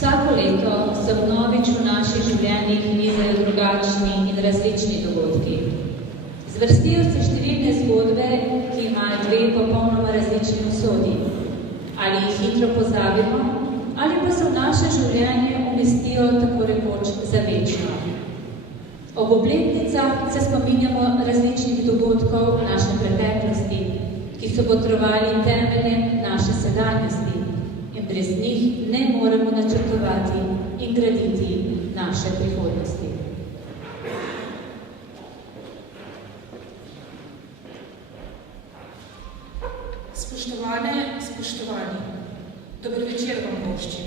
Vsako leto se vnovič v naših življenjih nizajo drugačni in različni dogodki. Zvrstijo se številne zgodbe, ki imajo dve popolnoma različni usodi. Ali jih hitro pozabimo, ali pa se v naše življenje umestijo tako rekoč za večno. Ob obletnicah se spominjamo različnih dogodkov naše preteklosti, ki so botrovali temelje naše sedanjosti. In brez njih ne moremo načrtovati in graditi naše prihodnosti. Spoštovane, spoštovani, dober večer vam gošči.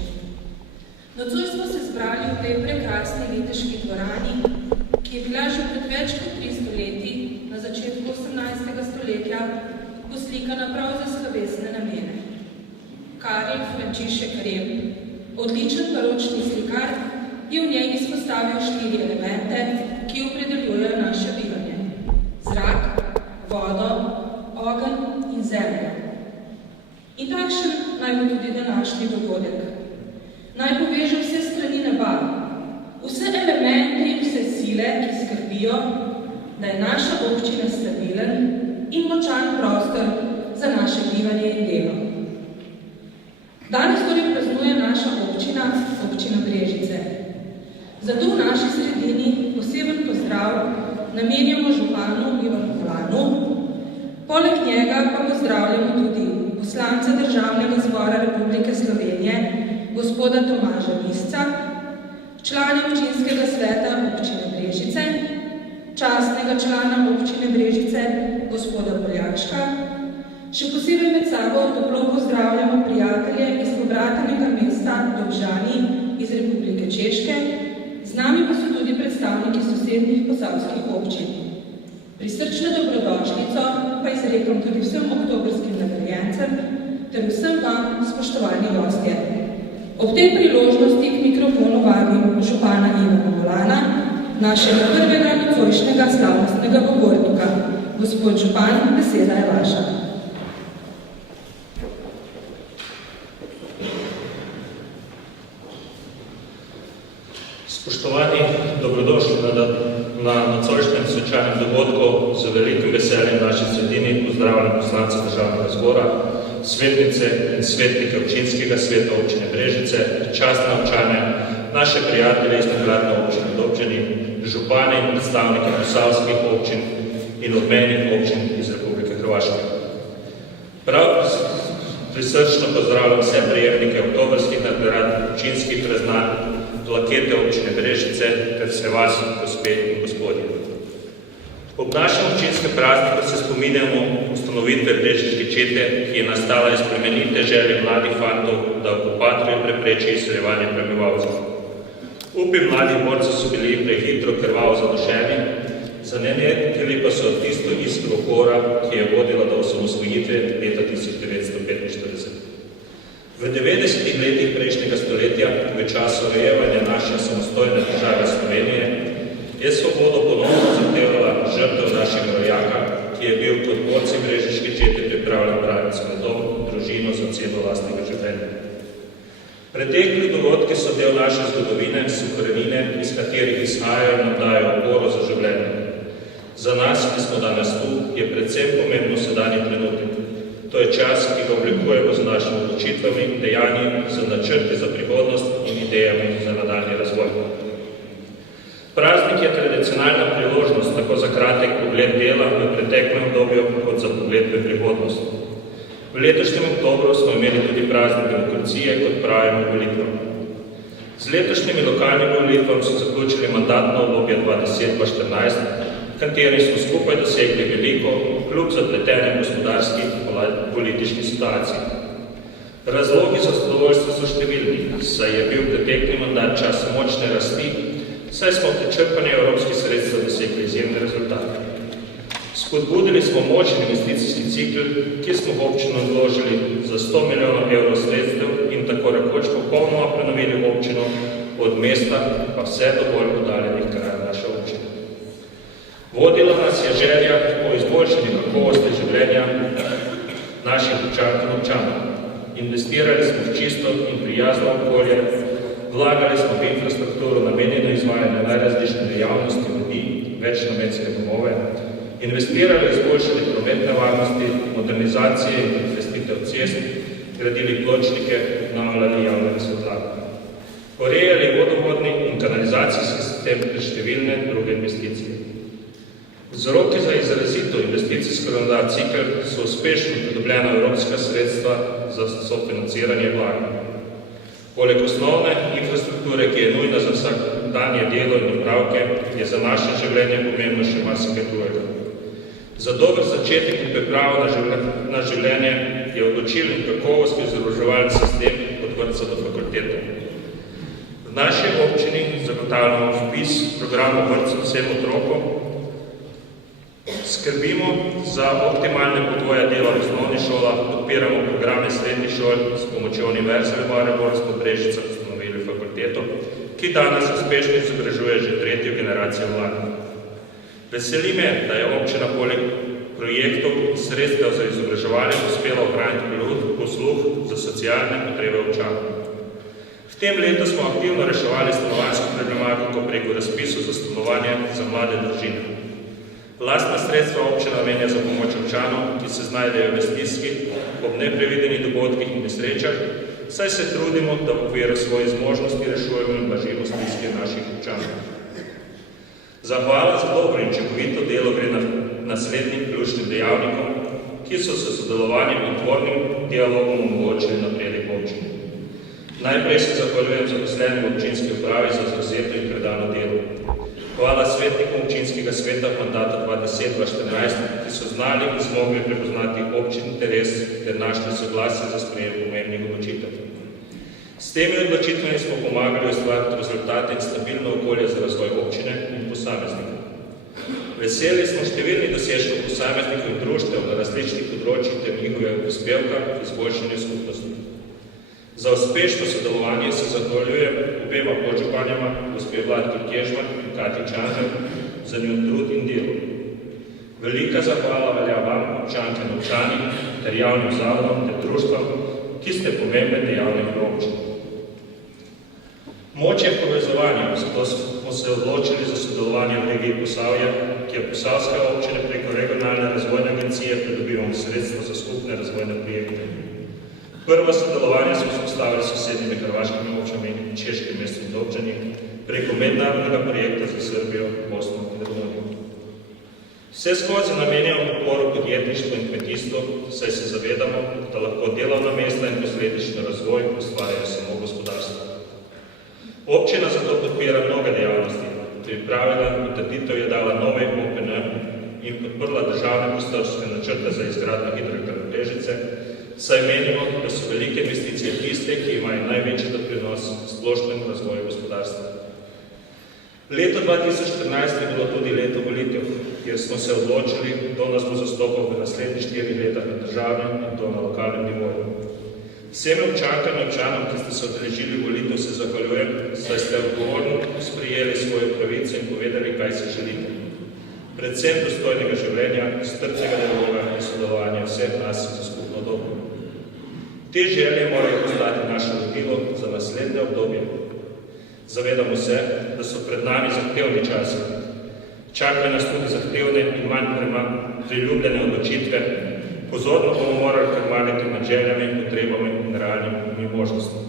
Nocoj smo se zbrali v tej prekrasni viteški dvorani, ki je bila že pred več kot 300 leti, na začetku 18. stoletja, poslikana prav za slovesne namene. Karl Frančišek Rem, odličen baročni slikar, je v njej izpostavil 4 elemente, ki opredeljujejo naše bivanje. Zrak, vodo, ogenj in zemlja. In takšen naj bo tudi današnji dogodek. Naj poveže vse strani neba, vse elemente in vse sile, ki skrbijo, da je naša občina stabilen in močan prostor za naše bivanje in delo. Danes torej praznuje naša občina, občina Brežice. Zato v naši sredini poseben pozdrav namenjamo županu Ivanu Polanu, poleg njega pa pozdravljamo tudi poslanca Državnega zbora Republike Slovenije, gospoda Tomaža Lisca, člane občinskega sveta občine Brežice, častnega člana občine Brežice, gospoda Poljačka. Še posebej med sabo toplo pozdravljamo prijatelje iz pobratenega mesta Dobžani iz Republike Češke, z nami pa so tudi predstavniki sosednjih posavskih občin. Prisrčno dobrodošlico pa izrekam tudi vsem oktobrskim nagrajencem ter vsem vam, spoštovani gostje. Ob tej priložnosti k mikrofonu vabim župana Ivana Polana, našega prvega nocojšnjega slavnostnega govornika. Gospod župan, beseda je vaša. Spoštovani, dobrodošli na nocojšnjem svečanem dogodku. Z velikim veseljem v naši sredini pozdravljam poslance Državnega zbora, svetnice in svetnike občinskega sveta občine Brežice, častne občane, naše prijatelje iz nagradne občine Dobčani, župane in predstavnike posavskih občin in obmejnih občin iz Republike Hrvaške. Prav prisrčno pozdravljam vse prejemnike oktobrskih nagrad, občinskih priznanj, plakete občine Brežice ter vse vas, gospe in gospodje. Ob našem občinskem prazniku se spominjamo ustanovitve Brežiške čete, ki je nastala iz plemenite želje mladih fantov, da okupatorju prepreči izseljevanje prebivalcev. Upi mladih borcev so bili prehitro krvavo zadušeni, zanenetili pa so tisto iskro upora, ki je vodila do osamosvojitve leta 1945. V 90-ih letih prejšnjega stoletja, v času rojevanja naše samostojne države Slovenije, je svobodo ponovno zahtevala žrtev našega rojaka, ki je bil kot borci Brežiške čete pripravljen braniti svoj dom, družino za ceno lastnega življenja. Pretekli dogodki so del naše zgodovine, so korenine, iz katerih izhajajo in nam dajo oporo za življenje. Za nas, ki smo danes tu, je predvsem pomembno sedanji trenutek. To je čas, ki ga oblikujemo z našimi odločitvami, dejanji, z načrti za prihodnost in idejami za nadaljnji razvoj. tradicionalna priložnost tako za kratek pogled dela v preteklem obdobju kot za pogled v prihodnost. V letošnjem oktobru smo imeli tudi praznik demokracije, kot pravimo volitvam. Z letošnjimi lokalnimi volitvami so zaključili mandatno obdobje 2010-2014, v kateri smo skupaj dosegli veliko, kljub zapletenem gospodarski in politični situaciji. Razlogi za zadovoljstvo so številni, saj je bil pretekli mandat čas močne rasti, saj smo pri črpanju evropskih sredstev dosegli izjemne rezultate. Spodbudili smo močen investicijski cikl, ki smo v občino vložili za 100 milijonov evrov sredstev in tako rekoč popolnoma prenovili občino od mesta pa vse do bolj oddaljenih krajev naše občine. Vodila nas je želja po izboljšanju kakovosti življenja naših občank in občanov. Investirali smo v čisto in prijazno okolje, vlagali smo v infrastrukturo namenjeno izvajanju najrazličnih dejavnosti ljudi, večnamenske domove, investirali v izboljšanje prometne varnosti, modernizacije in investitev cest, gradili pločnike, obnavljali javne razsvetljave. Urejali vodovodni in kanalizacijski sistem ter številne druge investicije. Vzroki za izrazito investicijsko ravnodar cikel so uspešno pridobljena evropska sredstva za sofinanciranje vlaganj. Poleg osnovne infrastrukture, ki je nujna za vsakdanje delo in opravke, je za naše življenje pomembno še marsikaj drugega. Za dober začetek in pripravo na življenje je odločilen kakovostni izobraževalni sistem od vrtca do fakultete. V naši občini zagotavljamo vpis programov vrtca vsem otrokom, skrbimo za optimalne pogoje dela v osnovnih šolah, podpiramo programe srednjih šol, s pomočjo Univerze v Mariboru smo Brežicah ustanovili fakulteto, ki danes uspešno izobražuje že tretjo generacijo mladih. Veseli me, da je občina poleg projektov sredstev za izobraževanje uspela ohraniti posluh za socialne potrebe občanov. V tem letu smo aktivno reševali stanovanjsko problematiko preko razpisov za stanovanje za mlade družine. Lastna sredstva občina namenja za pomoč občanom, ki se znajdejo v stiski ob neprevidenih dogodkih in nesrečah, saj se trudimo, da v okviru svojih zmožnosti rešujemo in blažimo stiske naših občanov. Zahvala za dobro in učinkovito delo gre naslednjim ključnim dejavnikom, ki so se sodelovanjem in tvornim dialogom omogočili napredek občine. Najprej se zahvaljujem zaposlenim v občinski upravi za zavzeto in predano delo. Hvala svetnikom občinskega sveta mandata 2010-2014, ki so znali in zmogli prepoznati občin interes ter našli soglasje za sprejem pomembnih odločitev. S temi odločitvami smo pomagali ustvariti rezultate in stabilno okolje za razvoj občine in posameznikov. Veseli smo številni dosežkov posameznikov in društev na različnih področjih ter njihovega prispevka k izboljšanju skupnosti. Za uspešno sodelovanje se zahvaljujem obema podžupanjama, gospe Vladki Kežman in Katji Čanžel, za njun trud in delo. Velika zahvala velja vam, občanke in občani, ter javnim zavodom ter društvom, ki ste pomembne dejavnike v občini. Moč je povezovanja, zato smo se odločili za sodelovanje v regiji Posavje, ki je posavska občina preko regionalne razvojne agencije pridobivamo sredstva za skupne razvojne projekte. Prvo sodelovanje smo vzpostavili s sosednjimi hrvaškimi občinami in češkim mestnim občini preko mednarodnega projekta za Srbijo, Bosno in Makedonijo. Vse skozi namenjamo podporo podjetništvu in kmetijstvu, saj se zavedamo, da lahko delovna mesta in posledično razvoj ustvarjajo samo gospodarstvo. Občina zato podpira mnoge dejavnosti. Pripravila potrditev je dala nove OPN in podprla državne prostorske načrte za izgradnjo hidroelektrarne Brežice, saj menimo, da so velike investicije tiste, ki imajo največji doprinos splošnemu razvoju gospodarstva. Leto 2014 je bilo tudi leto volitev, kjer smo se odločili, kdo nas bo zastopal v naslednjih 4 letih na državnem in to na lokalnem nivoju. Vsem občankam in občanom, ki ste se odeležili volitev, se zahvaljujem, saj ste odgovorno sprijeli svoje pravice in povedali, kaj si želite. Predvsem dostojnega življenja, strpnega dialoga in sodelovanja vseh nas za skupno dobro. Te želje morajo postati naše vodilo za naslednje obdobje. Zavedamo se, da so pred nami zahtevni časi. Čakajo nas tudi zahtevne in manj priljubljene odločitve. Pozorno bomo morali krmariti med željami, potrebami in realnimi možnostmi.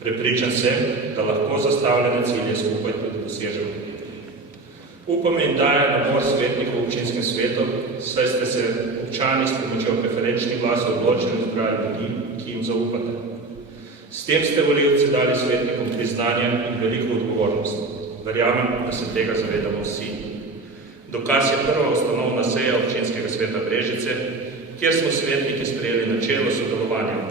Prepričan sem, da lahko zastavljene cilje skupaj tudi dosežemo. Upam in daje nabor svetnikov v občinskem svetu, saj ste se občani s pomočjo preferenčnih glasov odločili izbrali ljudi, ki jim zaupate. S tem ste volivci dali svetnikom priznanje in veliko odgovornost. Verjamem, da se tega zavedamo vsi. Dokaz je prva ustanovna seja občinskega sveta Brežice, kjer smo svetniki sprejeli načelo sodelovanja.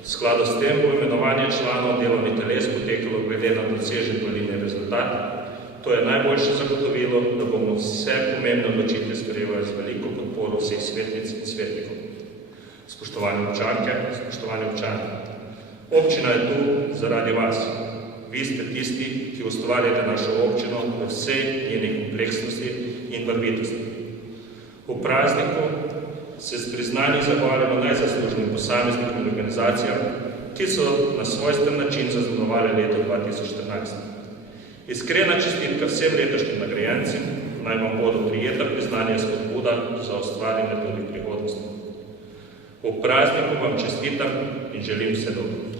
V skladu s tem bo imenovanje članov delovnih teles potekalo glede na dosežen volilni rezultat. To je najboljše zagotovilo, da bomo vse pomembne odločitve sprejeli z veliko podporo vseh svetnic in svetnikov. Spoštovani občanke, spoštovani občani, občina je tu zaradi vas. Vi ste tisti, ki ustvarjate našo občino v vsej njeni kompleksnosti in barvitosti. V prazniku se s priznanji zahvaljamo najzaslužnim posameznikom in organizacijam, ki so na svojstven način zaznamovali leto 2014. Iskrena čestitka vsem letošnjim nagrajencem, naj vam bodo prijeta priznanja spodbuda za ustvarjanje tudi prihodnosti. V prazniku vam čestitam in želim vse dobro.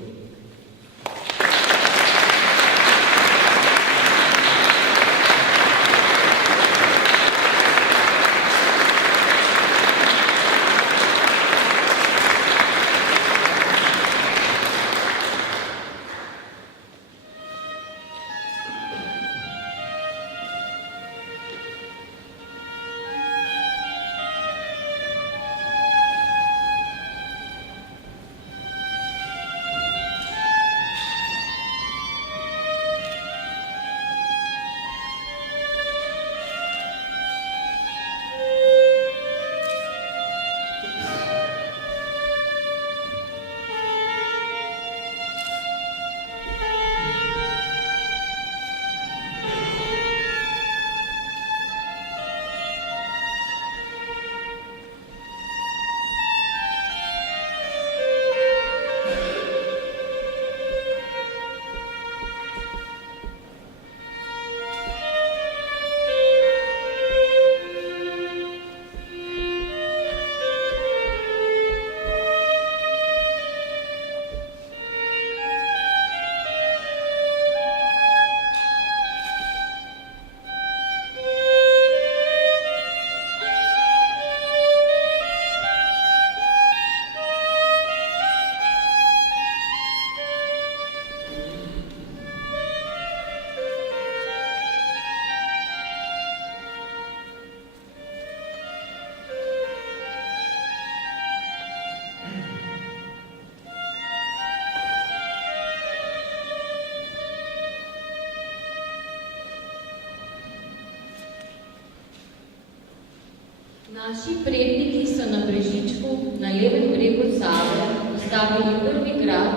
Naši predniki so na Brežičku, na levem bregu Save, postavili prvi grad,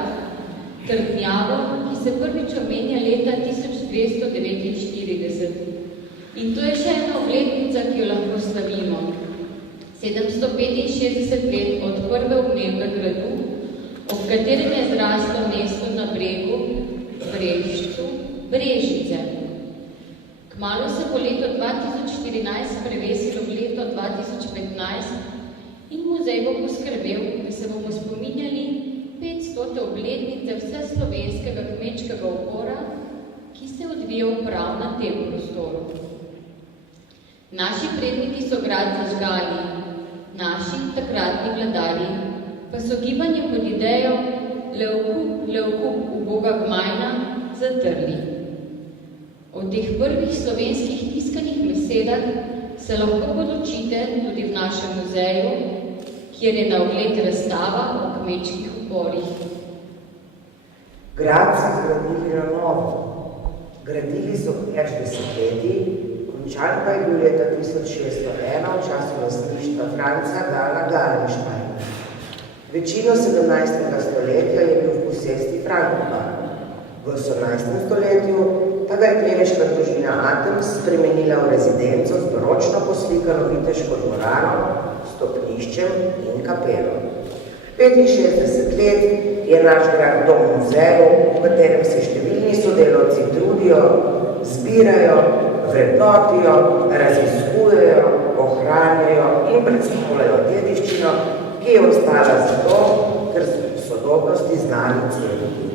trdnjavo, ki se prvič omenja leta 1249. In to je še ena obletnica, ki jo lahko slavimo. 765 let od prve omembe gradu, ob katerem je zraslo mesto na bregu, Brežišču, Brežice. Kmalu se bo leto 2014 prevesilo v leto 2015 in muzej bo poskrbel, da se bomo spominjali 500. obletnice vseslovenskega kmečkega upora, ki se odvijal prav na tem prostoru. Naši predniki so grad zažgali, naši takratni vladarji pa so gibanje pod idejo Leukup uboga Gmajna zatrli. O teh prvih slovenskih tiskanih besedah se lahko podočite tudi v našem muzeju, kjer je na ogled razstava o kmečkih uporih. Grad so zgradili na novo. Gradili so več desetletij, končan pa je bil leta 1601 v času lastništva Franca Gala Galenštajna. Večino 17. stoletja je bil v posesti Frankopana. V 18. stoletju ta ga je plemiška družina Adams spremenila v rezidenco z baročno poslikano viteško dvorano, stopniščem in kapelo. 65 let je naš grad dom muzeju, v katerem se številni sodelavci trudijo, zbirajo, vrednotijo, raziskujejo, ohranjajo in predstavljajo dediščino, ki je ostala zato, ker so v sodobnosti znali ceniti.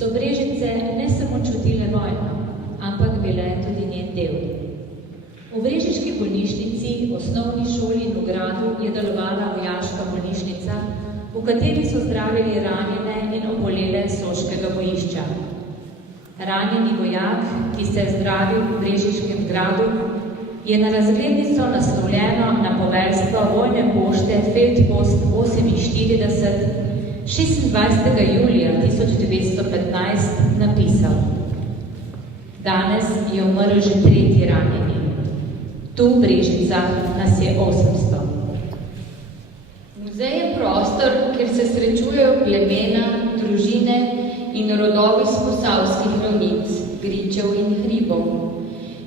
so Brežice ne samo čutile vojno, ampak bile tudi njen del. V Brežiški bolnišnici, osnovni šoli in v gradu je delovala vojaška bolnišnica, v kateri so zdravili ranjene in obolele Soškega bojišča. Ranjeni vojak, ki se je zdravil v Brežiškem gradu, je na razglednico naslovljeno na poveljstvo vojne pošte Feldpost 48 26. julija 1915 napisal: Danes je umrl že 3. ranjeni. Tu v Brežicah nas je 800. Muzej je prostor, kjer se srečujejo plemena, družine in rodovi s posavskih ravnic, gričev in hribov.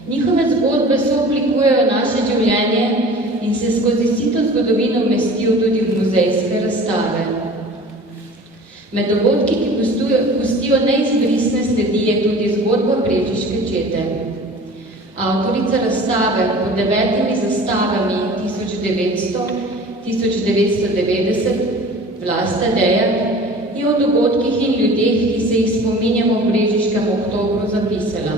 Njihove zgodbe sooblikujejo naše življenje in se skozi sito zgodovino umestijo tudi v muzejske razstave. Med dogodki, ki pustijo neizbrisne sledi, je tudi zgodba Brežiške čete. Avtorica razstave pod 9 zastavami 1900-1990, Vlasta Dejak, je o dogodkih in ljudeh, ki se jih spominjamo v Brežiškem oktobru, zapisala.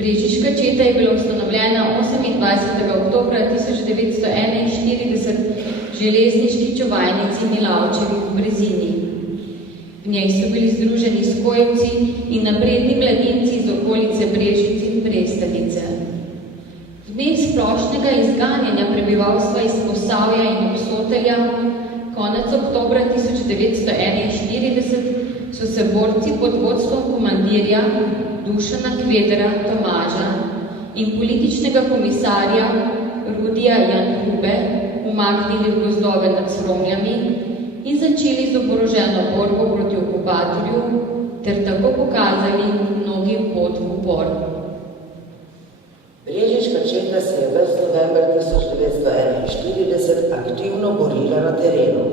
Brežiška četa je bila ustanovljena 28. oktobra 1941 v železniški čuvajnici Milavčevi v Brezini. V njej so bili združeni skojevci in napredni mladinci iz okolice Brežic in Brestanice. V dneh splošnega izganjanja prebivalstva iz Posavja in Obsotelja, konec oktobra 1941, so se borci pod vodstvom komandirja Dušana Kvedera Tomaža in političnega komisarja Rudija Janhube umaknili v gozdove nad Sromljami in začeli z oboroženo borbo proti okupatorju ter tako pokazali mnogi pot v upor. Brežiška četa se je ves november 1941 aktivno borila na terenu.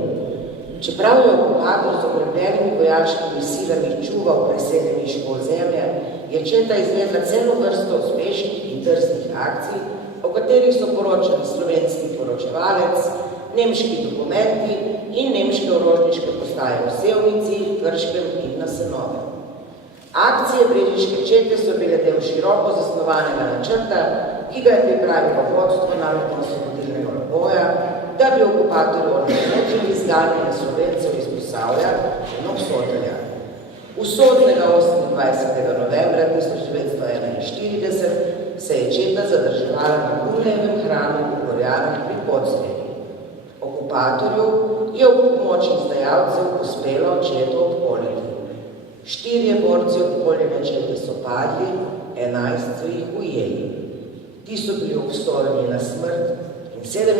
Čeprav je okupator z okrepljenimi vojaškimi silami čuval preseljeniško ozemlje, je četa izvedla celo vrsto uspešnih in drznih akcij, o katerih so poročali slovenski poročevalec, nemški dokumenti in nemške orožniške postaje v Sevnici, Krškem in na Senovem. Akcije Brežiške čete so bile del široko zasnovanega načrta, ki ga je pripravilo vodstvo narodno-osvobodilnega boja, da bi okupatorju onemogočili izganjanje Slovencev iz Posavja in Obsotelja. Usodnega 28. novembra 1941 se je četa zadrževala na Gurnejevem hranu v Gorjanah pri Podsredi. Okupatorju je ob pomoči izdajalcev uspelo četo obkoliti. 4 borci obkoljene čete so padli, 11 so jih ujeli. Ti so bili obsojeni na smrt in 27.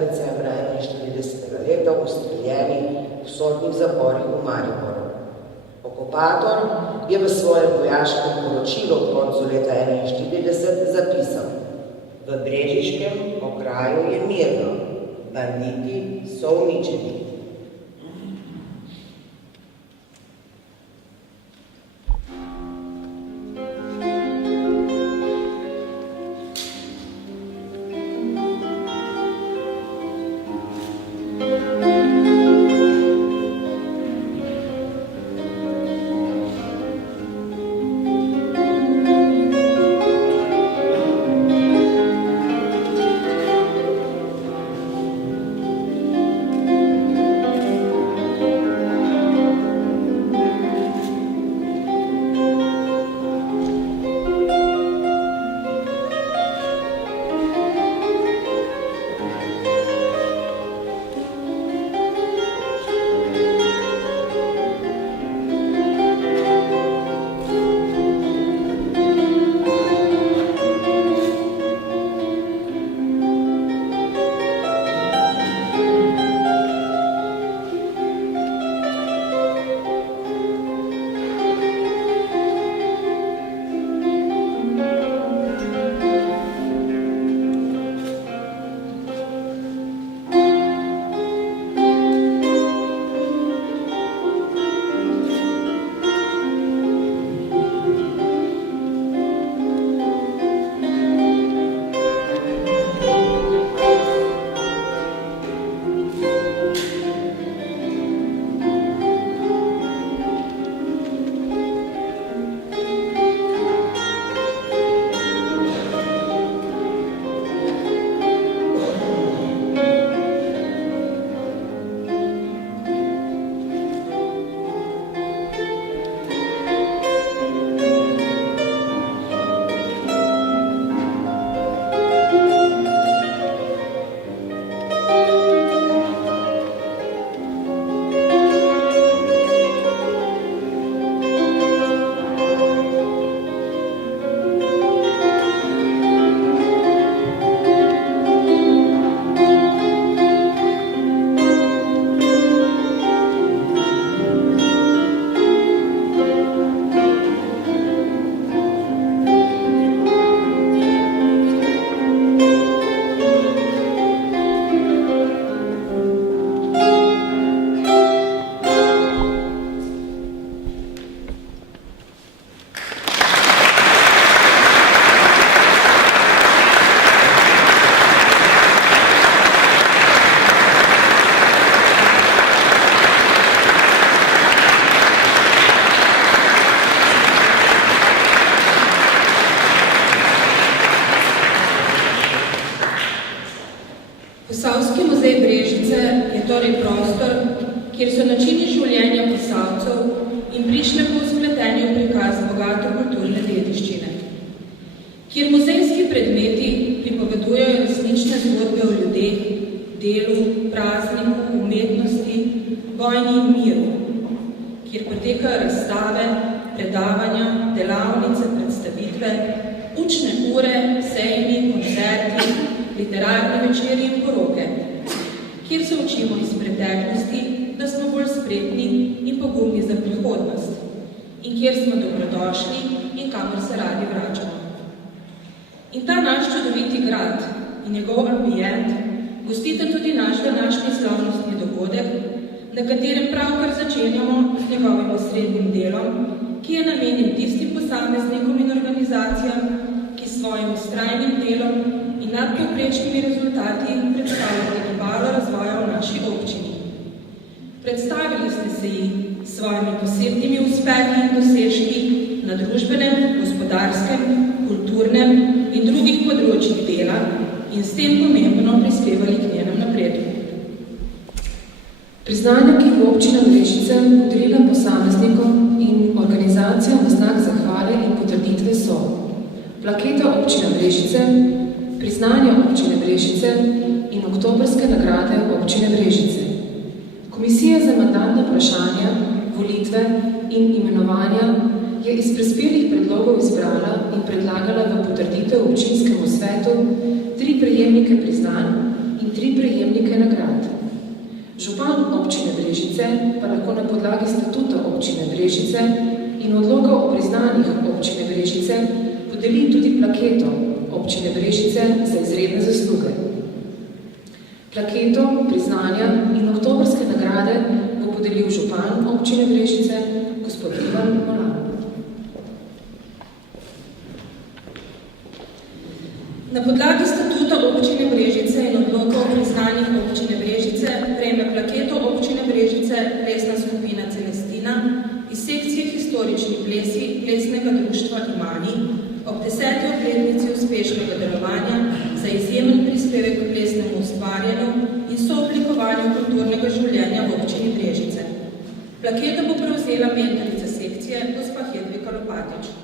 decembra 1941 leta ustreljeni v sodnih zaporih v Mariboru. Okupator je v svojem vojaškem poročilu od koncu leta 1941 zapisal: V Brežiškem okraju je mirno, banditi so uničeni. in prišlepo v spletenju prikaz bogato kulturne dediščine, kjer muzejski predmeti pripovedujejo resnične zgodbe o ljudeh, delu, prazniku, umetnosti, vojni in miru, kjer potekajo razstave, predavanja, delavnice, predstavitve, učne ure, sejmi, koncerti, literarne večeri in poroke, kjer se učimo iz preteklosti, da smo bolj spretni in pogumni za prihodnost in kjer smo dobrodošli in kamor se radi vračamo. In ta naš čudoviti grad in njegov ambient gostite tudi naš današnji slavnostni dogodek, na katerem pravkar začenjamo z njegovim osrednjim delom, ki je namenjen tistim posameznikom in organizacijam, ki s svojim vztrajnim delom in nadpovprečnimi rezultati predstavljajo gibalo razvoja v naši občini. Predstavili ste se ji s svojimi posebnimi uspehi in dosežki na družbenem, gospodarskem, kulturnem in drugih področjih dela in s tem pomembno prispevali k njenem napredku. Priznanja, ki jih občina Brežice podelila posameznikom in organizacijam v znak zahvale in potrditve so plaketa občine Brežice, priznanja občine Brežice in oktobrske nagrade občine Brežice. Komisija za mandatna vprašanja, volitve in imenovanja je iz prispelih predlogov izbrala in predlagala v potrditev občinskemu svetu 3 prejemnike priznanj in 3 prejemnike nagrad. Župan občine Brežice pa lahko na podlagi statuta občine Brežice in odloga o priznanjih občine Brežice podeli tudi plaketo občine Brežice za izredne zasluge. Plaketo, priznanja in oktobrske nagrade bo podelil župan občine Brežice, gospod Ivan Molan. Na podlagi statuta občine Brežice in odloka o priznanjih občine Brežice prejme plaketo občine Brežice plesna skupina Celestina iz sekcije Historični plesi plesnega društva Imani ob 10. obletnici uspešnega delovanja za izjemen prispevek k plesnemu ustvarjanju in sooblikovanju kulturnega življenja v občini Brežice. Plaketa bo prevzela mentorica sekcije, gospa Hedvika Lopatič.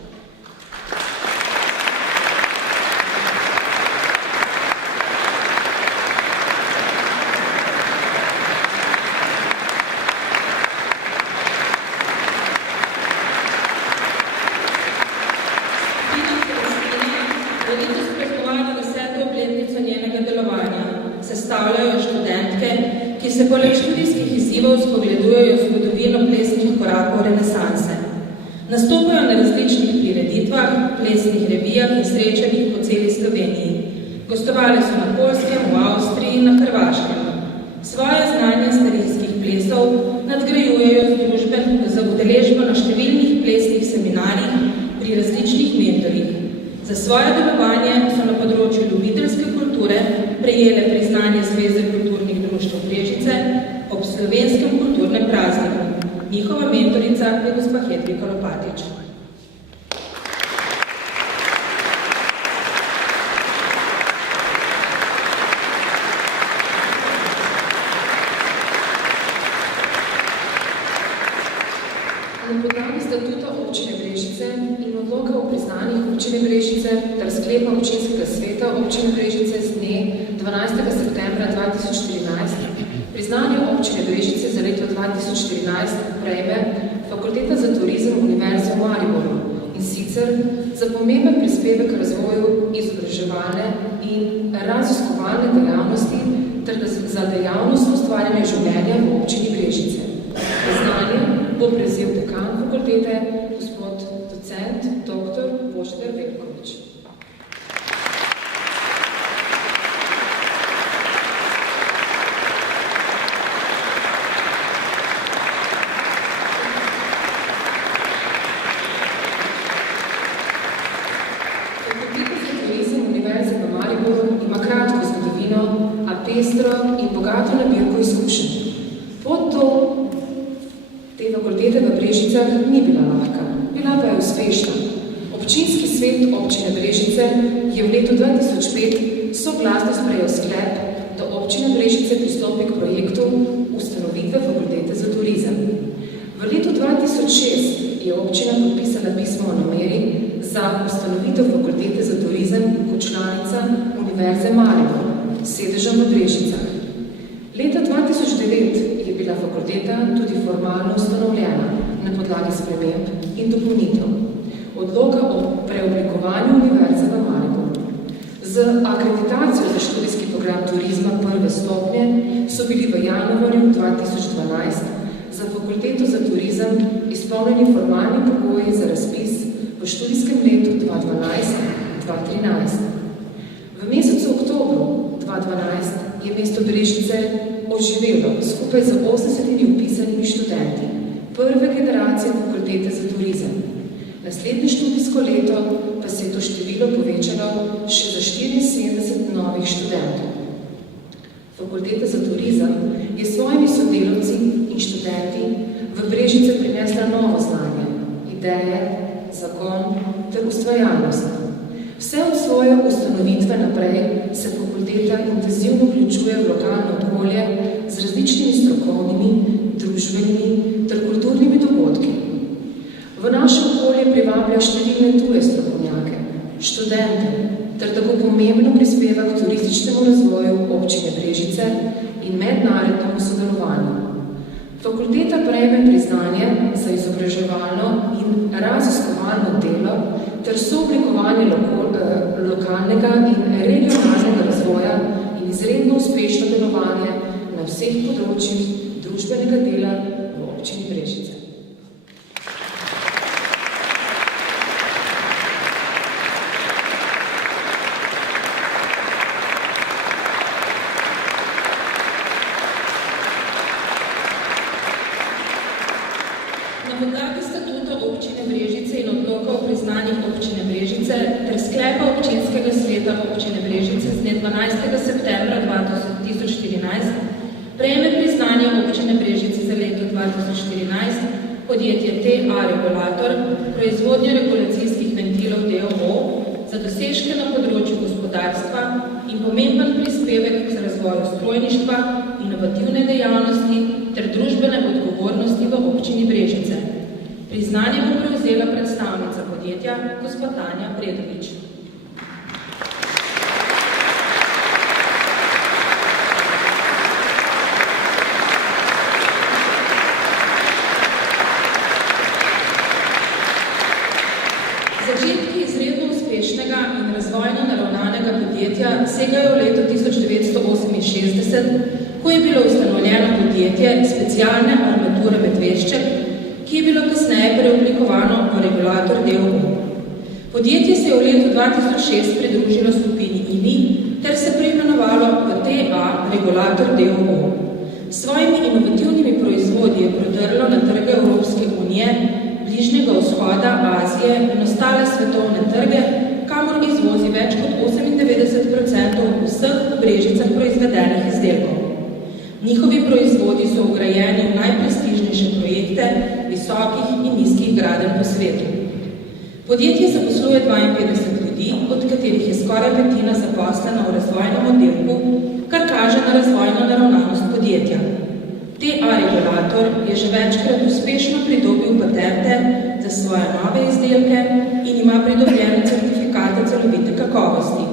Sestavljajo študentke, ki se poleg študijskih izzivov spogledujejo zgodovino plesnih korakov renesanse. Nastopajo na različnih prireditvah, plesnih revijah in srečanjih po celi Sloveniji. Gostovali so na Poljskem, v Avstriji in na Hrvaškem. Svoje znanje starinskih plesov nadgrajujejo z udeležbo na številnih plesnih seminarjih pri različnih mentorjih. Za svoje delovanje so na področju ljubiteljske kulture prejele priznanje Zveze kulturnih društev Brežice ob slovenskem kulturnem prazniku. Njihova mentorica je gospa Hedvika Lopatič. Na podlagi statuta občine Brežice in odloka o priznanjih občine Brežice ter sklepa občinskega sveta občine Brežice z dne 12. septembra 2014 priznanje občine Brežice za leto 2014 prejme Fakulteta za turizem Univerze v Mariboru in sicer za pomemben prispevek k razvoju izobraževalne in raziskovalne dejavnosti ter za dejavnost ustvarjanja življenja v občini Brežice. Priznanje bo prevzel dekan fakultete, gospod docent, dr. Božidar Veljkovič. Fakulteta za turizem Univerze v Mariboru ima kratko zgodovino, a pestro in bogato nabirko izkušenj. Pot do te fakultete v Brežicah ni bila lahka, bila pa je uspešna. Občinski svet občine Brežice je v letu 2005 soglasno sprejel sklep, da občina Brežice pristopi k projektu ustanovitve fakultete za turizem. V letu 2007 2006 je občina podpisala pismo o nameri za ustanovitev fakultete za turizem kot članica Univerze Maribor s sedežem v Brežicah. Leta 2009 je bila fakulteta tudi formalno ustanovljena na podlagi sprememb in dopolnitev odloka o preoblikovanju Univerze v Mariboru. Z akreditacijo za študijski program turizma prve stopnje so bili v januarju 2012 za fakulteto za turizem izpolnjeni formalni pogoji za razpis v študijskem letu 2012-2013. V mesecu oktobru 2012 je mesto Brežice oživelo skupaj z 80 upisanimi študenti prve generacije fakultete za turizem. Naslednje študijsko leto pa se je to število povečalo še za 74 novih študentov. Fakulteta za turizem je s svojimi sodelavci in študenti v Brežice prinesla novo znanje, ideje, zagon ter ustvarjalnost. Vse od svoje ustanovitve naprej se fakulteta intenzivno vključuje v lokalno okolje z različnimi strokovnimi, družbenimi ter kulturnimi dogodki. V naše okolje privablja številne tuje strokovnjake, študente ter tako pomembno prispeva k turističnemu razvoju občine Brežice in mednarodnemu sodelovanju. Fakulteta prejme priznanje za izobraževalno in raziskovalno delo ter sooblikovanje lokalnega in regionalnega razvoja in izredno uspešno delovanje na vseh področjih družbenega dela v občini Brežice. Na podlagi statuta občine Brežice in odloka o priznanjih občine Brežice ter sklepa občinskega sveta občine Brežice z dne 12. septembra 2014 prejme priznanje občine Brežice za leto 2014 podjetje TA Regulator, proizvodnjo regulacijskih ventilov d.o.o. za dosežke na področju gospodarstva in pomemben prispevek k razvoju strojništva, inovativne dejavnosti ter družbene odgovornosti v občini Brežice. Priznanje bo prevzela predstavnica podjetja gospa Tanja Bredovič. Začetki izredno uspešnega in razvojno naravnanega podjetja segajo v leto 1968, ko je bilo ustanovljeno podjetje Specialne armature Medvešček, ki je bilo kasneje preoblikovano v Regulator d.o.o. Podjetje se je v letu 2006 pridružilo skupini INI ter se preimenovalo v TA Regulator d.o.o. S svojimi inovativnimi proizvodi je prodrlo na trge Evropske unije, Bližnjega vzhoda, Azije in ostale svetovne trge, kamor izvozi več kot 98% vseh v Brežicah proizvedenih izdelkov. Njihovi proizvodi so vgrajeni v najprestižnejše projekte visokih in nizkih gradenj po svetu. Podjetje zaposluje 52 ljudi, od katerih je skoraj petina zaposlena v razvojnem oddelku, kar kaže na razvojno naravnanost podjetja. TA Regulator je že večkrat uspešno pridobil patente za svoje nove izdelke in ima pridobljene certifikate celovite kakovosti.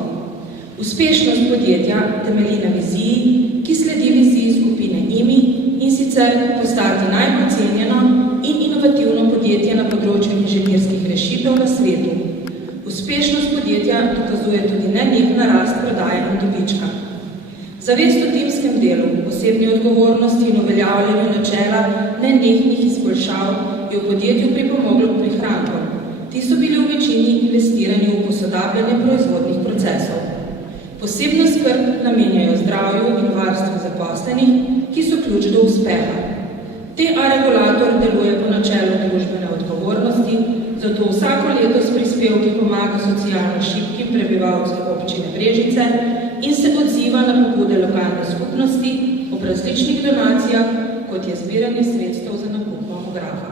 Uspešnost podjetja temelji na viziji, ki sledi viziji skupine IMI in sicer postati najbolj cenjeno in inovativno podjetje na področju inženirskih rešitev na svetu. Uspešnost podjetja dokazuje tudi nenehna rast prodaje in dobička. Zavest o timskem delu, posebni odgovornosti in uveljavljanju načela nenehnih izboljšav je v podjetju pripomoglo k prihrankom. Ti so bili v večini investirani v posodabljanje proizvodnih procesov. Posebno skrb namenjajo zdravju in varstvu zaposlenih, ki so ključ do uspeha. TA Regulator deluje po načelu družbene odgovornosti, zato vsako leto s prispevki pomaga socialno šibkim prebivalcem občine Brežice in se odziva na pobude lokalne skupnosti ob različnih donacijah, kot je zbiranje sredstev za nakup mamografa.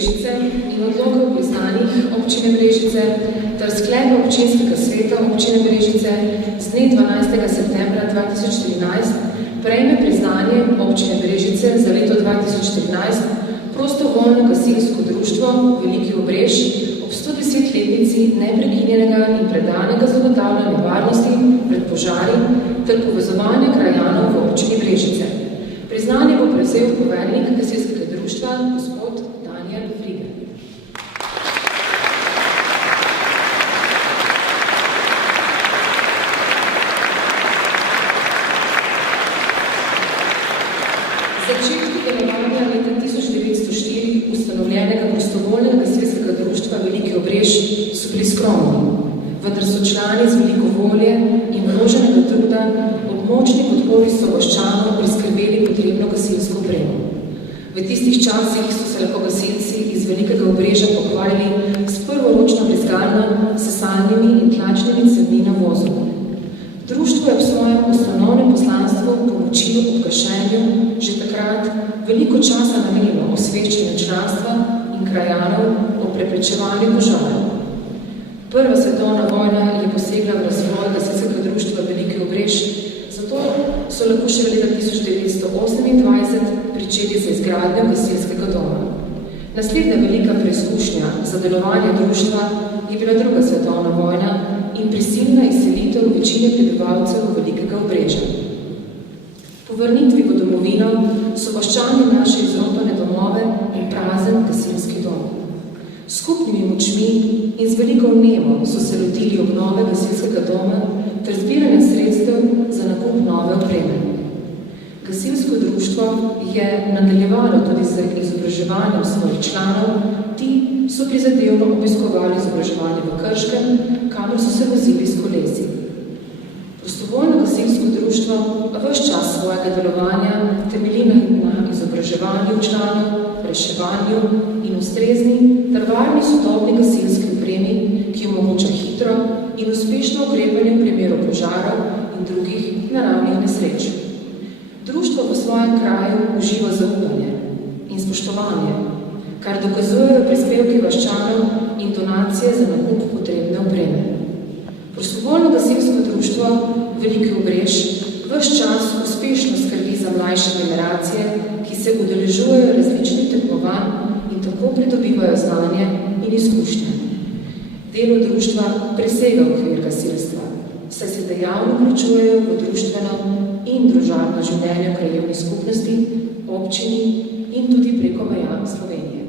Brežice in odloka o priznanjih občine Brežice ter sklepa občinskega sveta občine Brežice z dne 12. septembra 2014 prejme priznanje občine Brežice za leto 2014 prostovoljno gasilsko društvo Veliki Obrež ob 110-letnici neprekinjenega in predanega zagotavljanja varnosti pred požari ter povezovanja krajanov v občini Brežice. Priznanje bo prevzel poveljnik gasilskega društva gospod Daniel Frige. Začetku delovanja leta 1904 ustanovljenega prostovoljnega gasilskega društva Veliki Obrež so bili skromni, vendar so člani z veliko volje in vloženega truda ob močni podpori sovaščanov priskrbeli potrebno gasilsko opremo. V tistih časih so se lahko gasilci iz Velikega Obreža pohvalili s prvoročno brizgalno, sesalnimi in tlačnimi cevmi na vozu. Društvo je v svojem ustanovnem poslanstvu pomočilo ob gašenju že takrat veliko časa namenilo osveščenju članstva in krajanov o preprečevanju požarov. Prva svetovna vojna je posegla v razvoj gasilskega društva Veliki Obrež, zato so lahko še leta 1928 pričeli z izgradnjo gasilskega doma. Naslednja velika preizkušnja za delovanje društva je bila druga svetovna vojna in prisilna izselitev večine prebivalcev Velikega Obreža. Po vrnitvi v domovino so vaščani naše izropane domove in prazen gasilski dom. Skupnimi močmi in z veliko vnemo so se lotili obnove gasilskega doma ter zbiranja sredstev za nakup nove opreme. Gasilsko društvo je nadaljevalo tudi z izobraževanjem svojih članov, ti so prizadevno obiskovali izobraževanje v Krškem, kamor so se vozili s kolesi. Prostovoljno gasilsko društvo ves čas svojega delovanja temelji na izobraževanju članov, reševanju in ustrezni ter varni sodobni gasilski opremi, ki omogoča hitro in uspešno ukrepanje v primeru požarov in drugih naravnih nesreč. Društvo v svojem kraju uživa zaupanje in spoštovanje, kar dokazujejo prispevki vaščanov in donacije za nakup potrebne opreme. Prostovoljno gasilsko društvo Veliki Obrež ves čas uspešno skrbi za mlajše generacije, ki se udeležujejo različnih tekmovanj in tako pridobivajo znanje in izkušnje. Delo društva presega okvir gasilstva, saj se dejavno vključujejo v društveno in družabno življenje krajevnih skupnosti, občini in tudi preko meja Slovenije.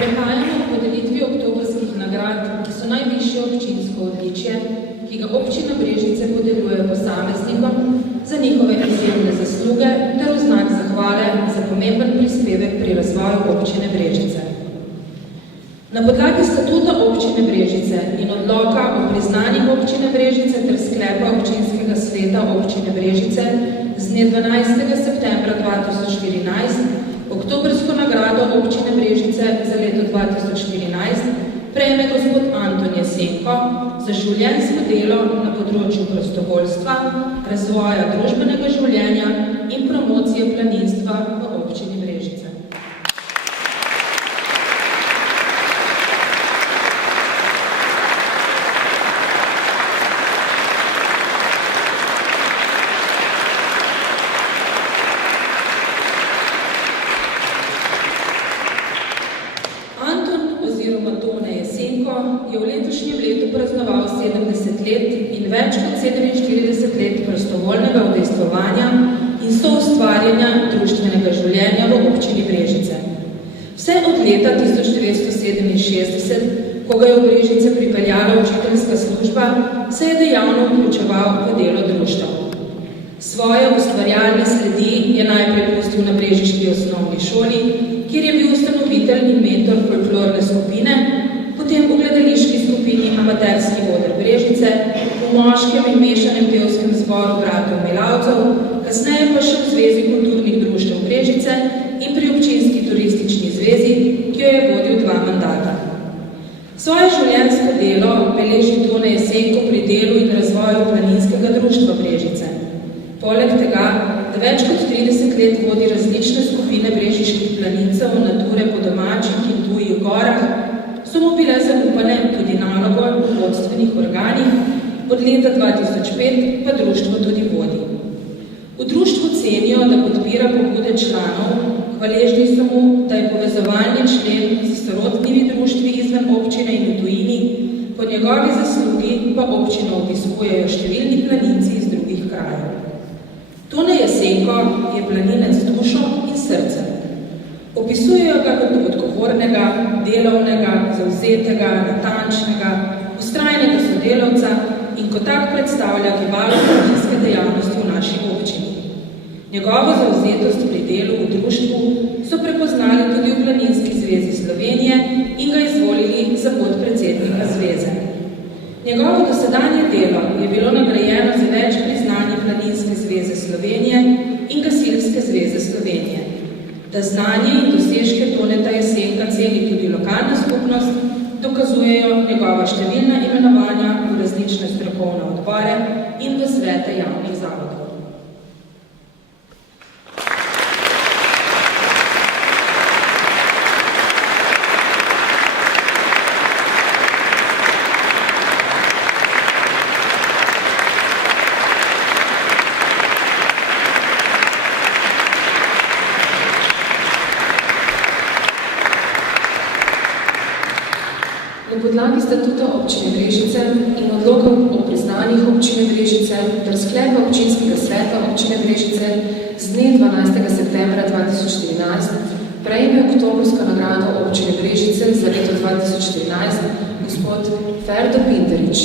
Prehajamo v podelitvi oktobrskih nagrad, ki so najvišje občinsko odličje, ki ga občina Brežice podeljuje posameznikom za njihove izjemne zasluge ter v znak zahvale za pomemben prispevek pri razvoju občine Brežice. Na podlagi statuta občine Brežice in odloka o priznanjih občine Brežice ter sklepa občinskega sveta občine Brežice z dne 12. septembra 2014 oktobrsko nagrado občine Brežice za leto 2014 prejme gospod Anton Jesenko za življenjsko delo na področju prostovoljstva, razvoja družbenega življenja in promocije planinstva v občini Brežice. Je v letošnjem letu praznoval 70 let in več kot 47 let prostovoljnega udejstvovanja in soustvarjanja društvenega življenja v občini Brežice. Vse od leta 1967, ko ga je v Brežice pripeljala učiteljska služba, se je dejavno vključeval v delo društva. Svoje ustvarjalne sledi je najprej pustil na brežiški osnovni šoli, kjer je bil ustanovitelj in mentor folklorne skupine, potem v gledališki skupini Amaterski oder Brežice, v moškem in mešanem pevskem zboru bratov Milavcev, kasneje pa še v Zvezi kulturnih društev Brežice in pri občinski turistični Jesenko pri delu in razvoju Planinskega društva Brežice. Poleg tega, da več kot 30 let vodi različne skupine brežiških planincev na ture po domačih in tujih gorah, so mu bile zaupane tudi naloge v vodstvenih organih, od leta 2005 pa društvo tudi vodi. V društvu cenijo, da podpira pobude članov, hvaležni so mu, da je povezovalni člen s sorodnimi društvi izven občine in v tujini, po njegovi zaslugi pa občino obiskujejo številni planinci iz drugih krajev. Tone Jesenko je planinec z dušo in srcem. Opisujejo ga kot odgovornega, delovnega, zavzetega, natančnega, vztrajnega sodelavca in kot tak predstavlja gibalo planinske dejavnosti v naši občini. Njegovo zavzetost pri delu v društvu so prepoznali tudi v Planinski zvezi Slovenije in ga izvolili za podpredsednika zveze. Njegovo dosedanje delo je bilo nagrajeno za več priznanj Planinske zveze Slovenije in Gasilske zveze Slovenije. Da znanje in dosežke Toneta Jesenka ceni tudi lokalna skupnost, dokazujejo njegova številna imenovanja v različne strokovne odbore in v svete javnih zavodov. Na podlagi statuta občine Brežice in odloka o priznanjih občine Brežice ter sklepa občinskega sveta občine Brežice z dne 12. septembra 2014 prejme oktobrsko nagrado občine Brežice za leto 2014 gospod Ferdo Pinterič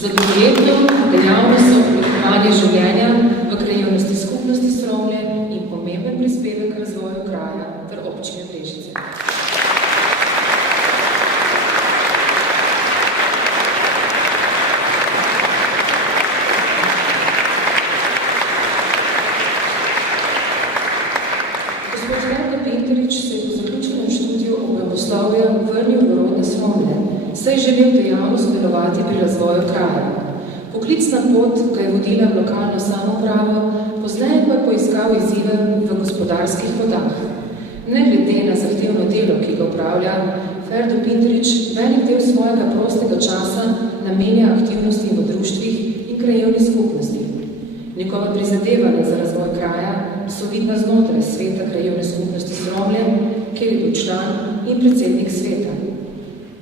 za dolgoletno dejavnost oblikovanja življenja v krajevnosti skupnosti Sromlje in pomemben prispevek k razvoju kraja ter občine Brežice. Se je po zaključenem študiju obramboslovja vrnil v rodne Sromlje, saj je želel dejavno sodelovati pri razvoju kraja. Poklicna pot ga je vodila v lokalno samoupravo, pozneje pa je poiskal izzive v gospodarskih vodah. Ne glede na zahtevno delo, ki ga upravlja, Ferdo Pinterič velik del svojega prostega časa namenja aktivnosti v društvih in krajevni skupnosti. Njegova prizadevanja za razvoj kraja so vidna znotraj sveta krajevne skupnosti Sromlje, kjer je bil član in predsednik sveta.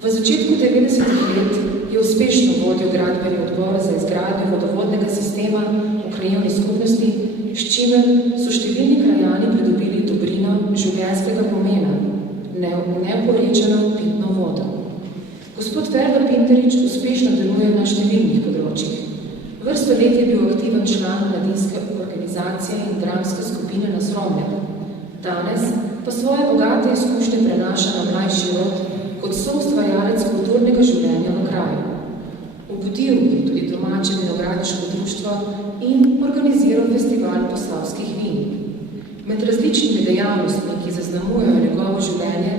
V začetku 90-ih let je uspešno vodil gradbeni odbor za izgradnjo vodovodnega sistema v krajevni skupnosti, s čimer so številni krajani pridobili dobrino življenjskega pomena, neoporečeno pitno vodo. Gospod Ferdo Pinterič uspešno deluje na številnih področjih. Vrsto let je bil aktiven član mladinske organizacije in dramske skupine na Sromljah. Danes pa svoje bogate izkušnje prenaša na mlajši rod kot soustvarjalec kulturnega življenja v kraju. Obudil je tudi domače vinogradniško društvo in organiziral festival posavskih vin. Med različnimi dejavnostmi, ki zaznamujejo njegovo življenje,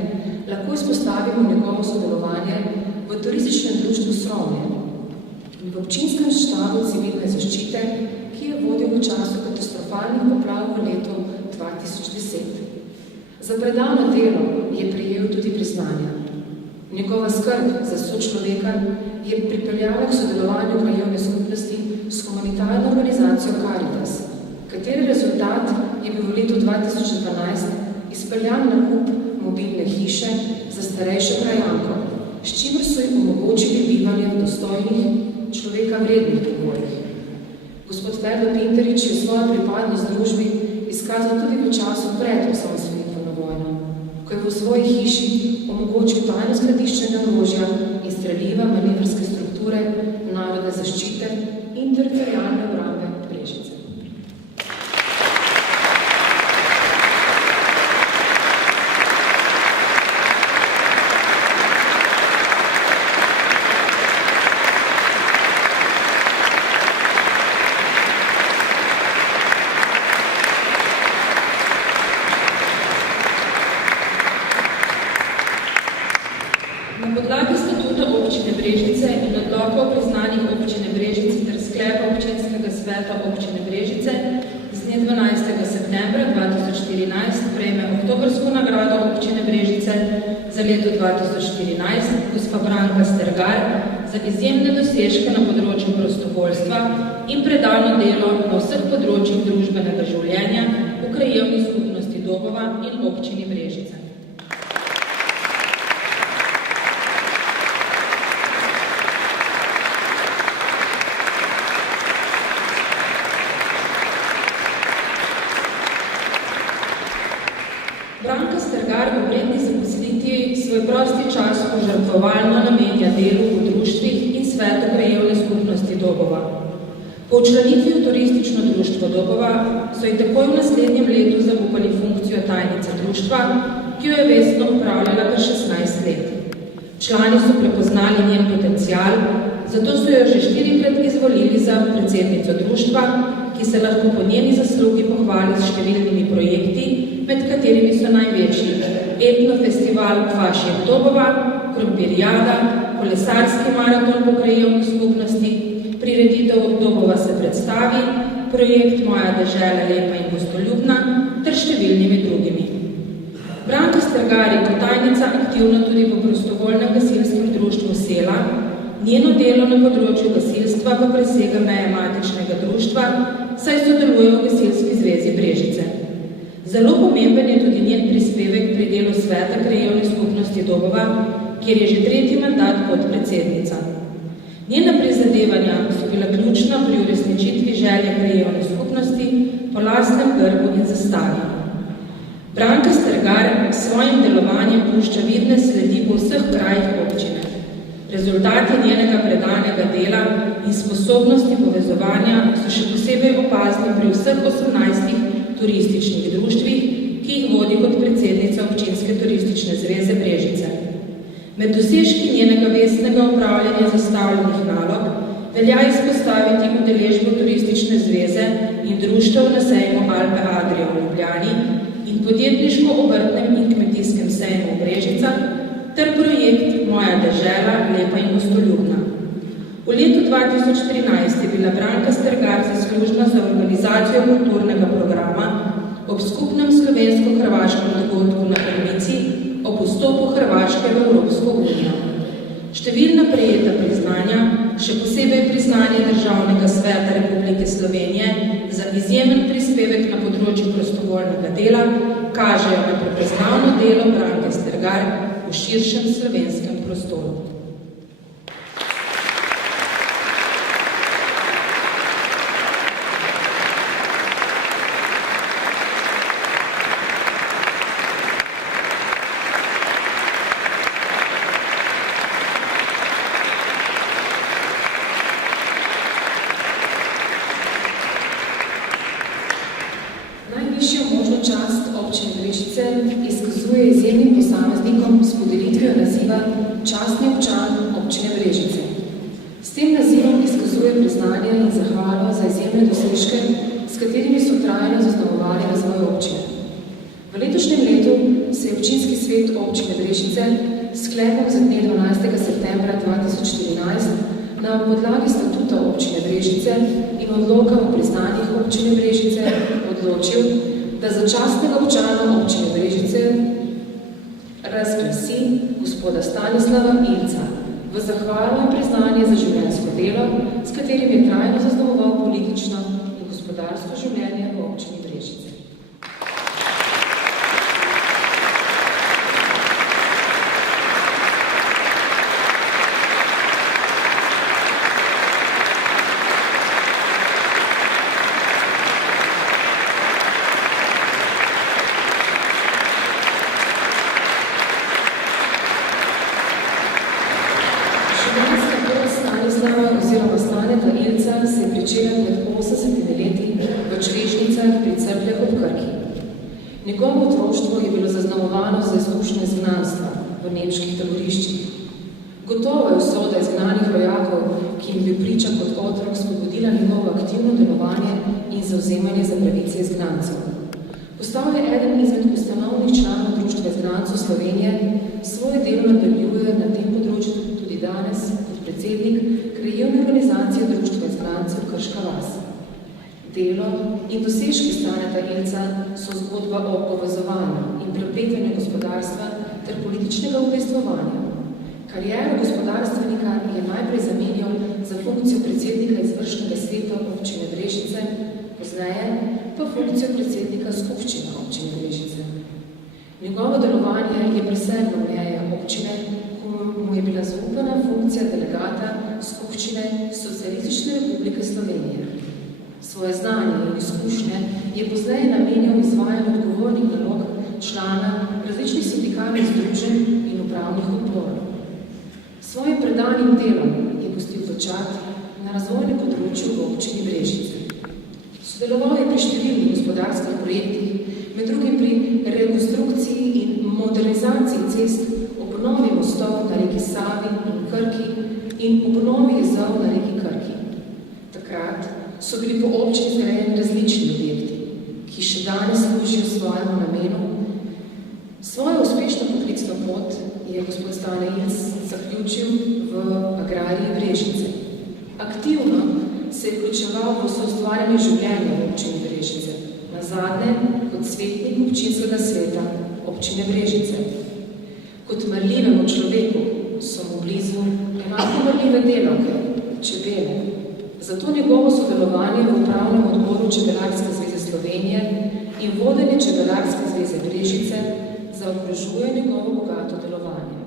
lahko izpostavimo njegovo sodelovanje v turističnem društvu Sromlje, v občinskem štabu civilne zaščite, ki je vodil v času katastrofalnih poplav v letu 2010. Za predano delo je prejel tudi priznanja. Njegova skrb za sočloveka je pripeljala k sodelovanju krajevne skupnosti s humanitarno organizacijo Caritas, kateri rezultat je bil v letu 2012 izpeljan nakup mobilne hiše za starejšo krajanko, s čimer so jim omogočili bivanje v dostojnih človeka vrednih pogojih. Gospod Ferdo Pinterič je svojo pripadnost družbi izkazal tudi v času pred osamosvojitveno vojno, ko je v svoji hiši omogočil tajno skladiščenje orožja in streljiva manevrske strukture narodne zaščite in teritorialne obrambe Brežice. Na podlagi statuta občine Brežice in odloka o priznanjih Brežice z dne 12. septembra 2014 prejme oktobrsko nagrado občine Brežice za leto 2014 gospa Branka Stergar za izjemne dosežke na področju prostovoljstva in predano delo na vseh področjih družbenega življenja v krajevni skupnosti Dobova in občini Brežice. Branka Stergar v vredni zaposlitvi svoj prosti čas požrtvovalno namenja delu v društvih in svetu krajevne skupnosti Dobova. Po včlanitvi v turistično društvo Dobova so ji takoj v naslednjem letu zaupali funkcijo tajnice društva, ki jo je vestno upravljala kar 16 let. Člani so prepoznali njen potencial, zato so jo že 4-krat izvolili za predsednico društva, ki se lahko po njeni zaslugi pohvali s številnimi projekti, med katerimi so največji etnofestival Kvašje Dobova, krompirjada, kolesarski maraton po krajevni skupnosti, prireditev Dobova se predstavi, projekt Moja dežela lepa in gostoljubna ter številnimi drugimi. Branka Stergar je kot tajnica aktivna tudi v prostovoljnem gasilskem društvu Sela. Njeno delo na področju gasilstva pa presega meje matičnega društva, saj sodeluje v Gasilski zvezi Brežice. Zelo pomemben je tudi njen prispevek pri delu sveta krajevne skupnosti Dobova, kjer je že 3. mandat kot predsednica. Njena prizadevanja so bila ključna pri uresničitvi želje krajevne skupnosti po lastnem grbu in zastavi. Branka Stergar s svojim delovanjem pušča vidne sledi po vseh krajih občine. Rezultati njenega predanega dela in sposobnosti povezovanja so še posebej opazni pri vseh 18 turističnih društvih, ki jih vodi kot predsednica občinske turistične zveze Brežice. Med dosežki njenega vestnega upravljanja zastavljenih nalog velja izpostaviti udeležbo turistične zveze in društev na sejmu Alpe Adria v Ljubljani in podjetniško-obrtnem in kmetijskem sejmu v Brežicah ter projekt Moja dežela lepa in gostoljubna. V letu 2013 je bila Branka Stergar zaslužna za organizacijo kulturnega programa ob skupnem slovensko-hrvaškem dogodku na Prvici ob vstopu Hrvaške v Evropsko unijo. Številna prejeta priznanja, še posebej priznanje Državnega sveta Republike Slovenije za izjemen prispevek na področju prostovoljnega dela, kažejo na prepoznavno delo Branke Stergar v širšem slovenskem prostoru. Izkazuje izjemnim posameznikom s podelitvijo naziva Častni občan občine Brežice. S tem nazivom izkazuje priznanje in zahvalo za izjemne dosežke, s katerimi so trajno zaznamovali razvoj občine. V letošnjem letu se je občinski svet občine Brežice s sklepom za dne 12. septembra 2014 na podlagi statuta občine Brežice in odloka o priznanjih občine Brežice odločil, da za častnega občana občine Brežice razglasi gospoda Stanislava Ilca v zahvalo in priznanje za življenjsko delo, s katerim je trajno zaznamoval politično in gospodarsko življenje v občini Brežice. Njegovo otroštvo je bilo zaznamovano za izkušnje izgnanstva v nemških taboriščih. Gotovo je usoda izgnanih rojakov, ki jim bil priča kot otrok, spodbudila njegovo aktivno delovanje in zavzemanje za pravice izgnancev. Postal je eden izmed ustanovnih članov Društva izgnancev Slovenije, svoje delo nadaljuje na tem področju tudi danes kot predsednik krajevne organizacije Društva izgnancev Krška vas. Delo in dosežki Staneta Ilca so zgodba o povezovanju in prepletanju gospodarstva ter političnega udejstvovanja. Kariero gospodarstvenika je najprej zamenjal za funkcijo predsednika izvršnega sveta občine Brežice, pozneje pa funkcijo predsednika skupščine občine Brežice. Njegovo delovanje je preseglo meje občine, ko mu je bila zaupana funkcija delegata skupščine Socialistične republike Slovenije. Svoje znanje in izkušnje je pozneje namenjal izvajanju odgovornih nalog člana različnih sindikalnih združenj in upravnih odborov. Svojim predanim delom je pustil začat na razvojnem področju v občini Brežice. Sodeloval je pri številnih gospodarskih projektih, med drugim pri rekonstrukciji in modernizaciji cest, obnovi mostov na reki Savi in Krki in obnovi jezov na reki Krki. Takrat so bili po občini zgrajeni različni objekti, ki še danes služijo svojemu namenu. Svojo uspešno poklicno pot je gospod Stane Ilc zaključil v agrariji Brežice. Aktivno se je vključeval v soustvarjanje življenja v občini Brežice, nazadnje kot svetnik občinskega sveta občine Brežice. Kot marljivemu človeku so mu blizu enako marljive delavke, čebele. Zato njegovo sodelovanje v upravnem odboru Čebelarske zveze Slovenije in vodenje Čebelarske zveze Brežice zaokrožuje njegovo bogato delovanje.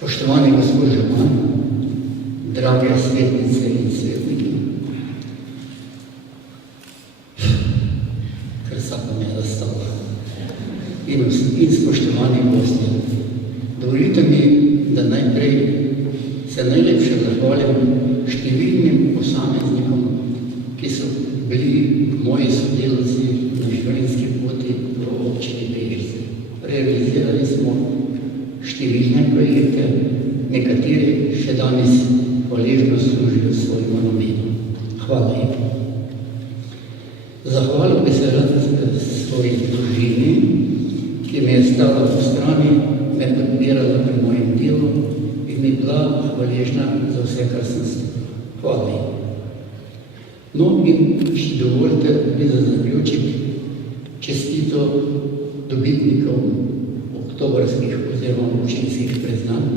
Spoštovani gospod župan, drage svetnice in svetniki, kar sapa me je zastala, in spoštovani gosti, dovolite mi, da najprej se najlepše zahvalim številnim posameznikom, ki so bili moji sodelavci na življenjski poti v občini Brežice. Realizirali smo številne projekte, nekateri še danes hvaležno služijo svojim namenom. Hvala lepa. Zahvalil bi se rad svoji družini, ki me je stala po strani, me podpirala pri mojem delu in mi bila hvaležna za vse, kar sem storil. Hvala lepa. No in če dovolite, bi za zaključek čestito dobitnikov oktobrskih oziroma občinskih priznanj,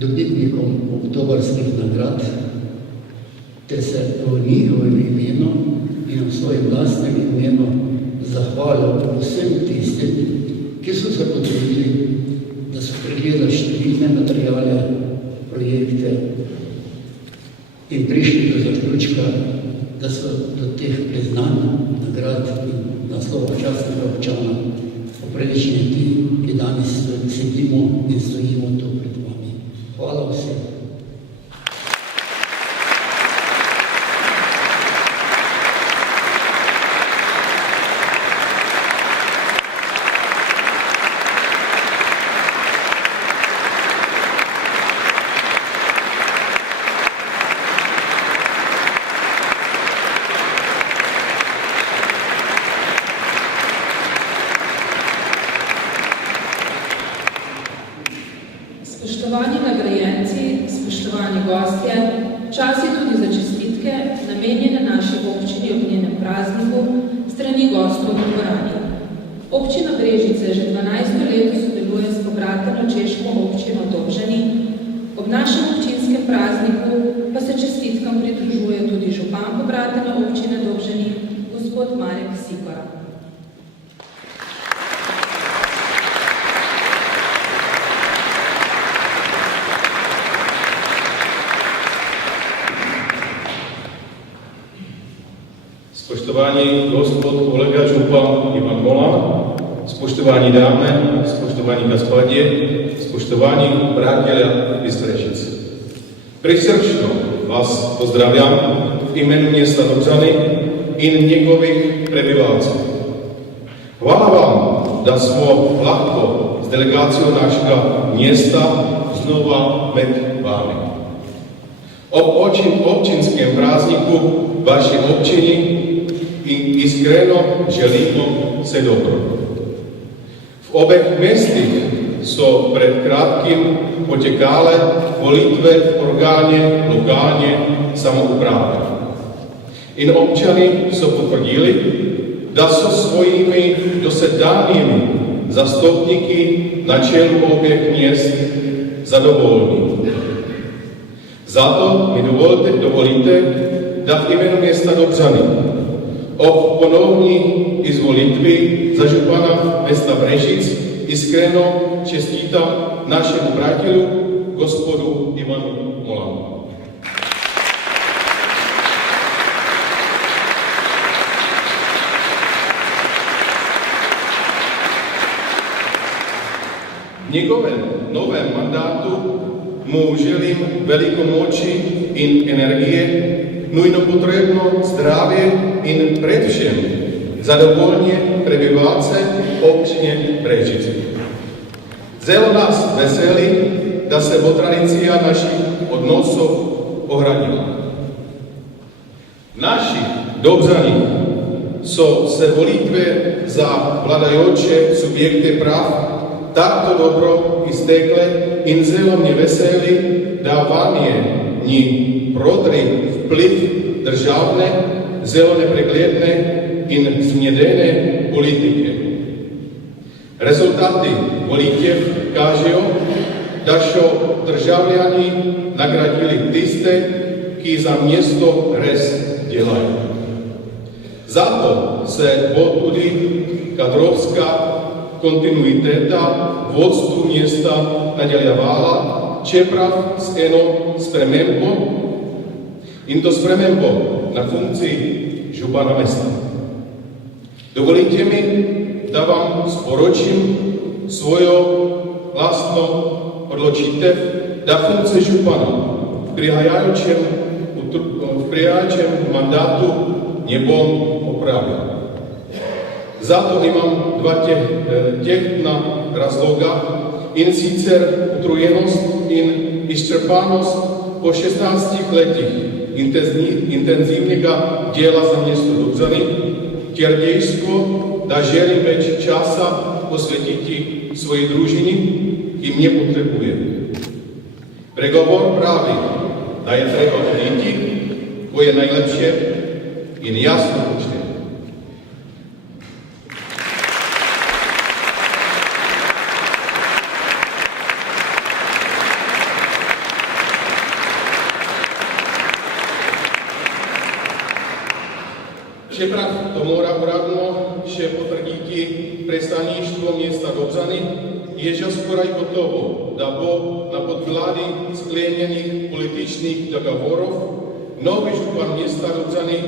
dobitnikom oktobrskih nagrad, ter se v njihovem imenu in v svojem lastnem imenu zahvalil vsem tistim, ki so se potrudili, da so pregledali številne materiale, projekte in prišli do zaključka, da so do teh priznanj, nagrad in naslova častnega občana upravičeni ti, ki danes sedimo in stojimo tu pred vami. Hvala vsem. Spoštovani nagrajenci, spoštovani gostje, čas je tudi za čestitke, namenjene naši občini ob njenem prazniku, strani gostov v dvorani. Občina Brežice že 12. leto sodeluje s pobrateno češko občino Dobžani. Ob našem občinskem prazniku pa se čestitkam pridružuje tudi župan pobratene občine Dobžani, gospod Marek Sikora. Spoštovani gospod kolega župan Ivan Golan, spoštovani dame, spoštovani spoštovaní Gaspardie, spoštovaní priatelia Bystrešic. Prisrčno vás pozdrawiam w imieniu miasta Dobřany i niekowych prebywacji. Chwała wam, da smo lahko z delegacją naszego miasta znova med vami. Ob občinskem prazniku vaše občini iskreno želimo se dobro. V obeh mestih so pred kratkim potekale volitve v orgáne lokalne samouprave. In občani so potvrdili, da so svojimi dosedanjimi zastupniki na čelu obeh měst zadovoljní. Zato mi dovolíte, da v jménu města Dobřany ob ponovní izvolitvi za župana města Brežic iskreno čestítám našemu priateľu, gospodu Ivanu Molanu. V njegovém novém mandátu mu želím velikou moči in energie, nujno potrebno zdravie in predvšem zadovoljnie prebivalce občine Brežice. Zelo nás veselí, da se bo tradícia našich odnosov ohradila. Naši Dobřani so se volitve za vladajoče subjekte práv takto dobro istekle in zelo mne veseli, da vam je ni prodri vpliv državne, zelo nepregledne in zmedene politike. Rezultati volitev kažejo, da so državljani nagradili tiste, ki za mesto res delajo. Zato se bo tudi kadrovska kontinuiteta vodstvu mesta nadaljevala, čeprav s eno spremembo, in to spremembo na funkciji župana mesta. Dovolite mi, da vam sporočim svojo vlastno odločitev, da funkcije župana v prihajajočem mandatu ne bom opravil. Zato imam dva tehtna razloga, in sicer utrujenost in izčrpanost po 16 letih intenzivnega dela za mesto Dobřany, ter dejstvo, da želim več časa posvetiti svoji družini, ki mne potrebuje. Pregovor pravi, da je treba oditi, ko je najlepše in jasno počne. Čeprav to mora uradno še potvrditi predstavništvo mesta Dobřany, je že skoraj gotovo, da bo na podkladi sklenjenih političnih dogovorov novi župan mesta Dobřany,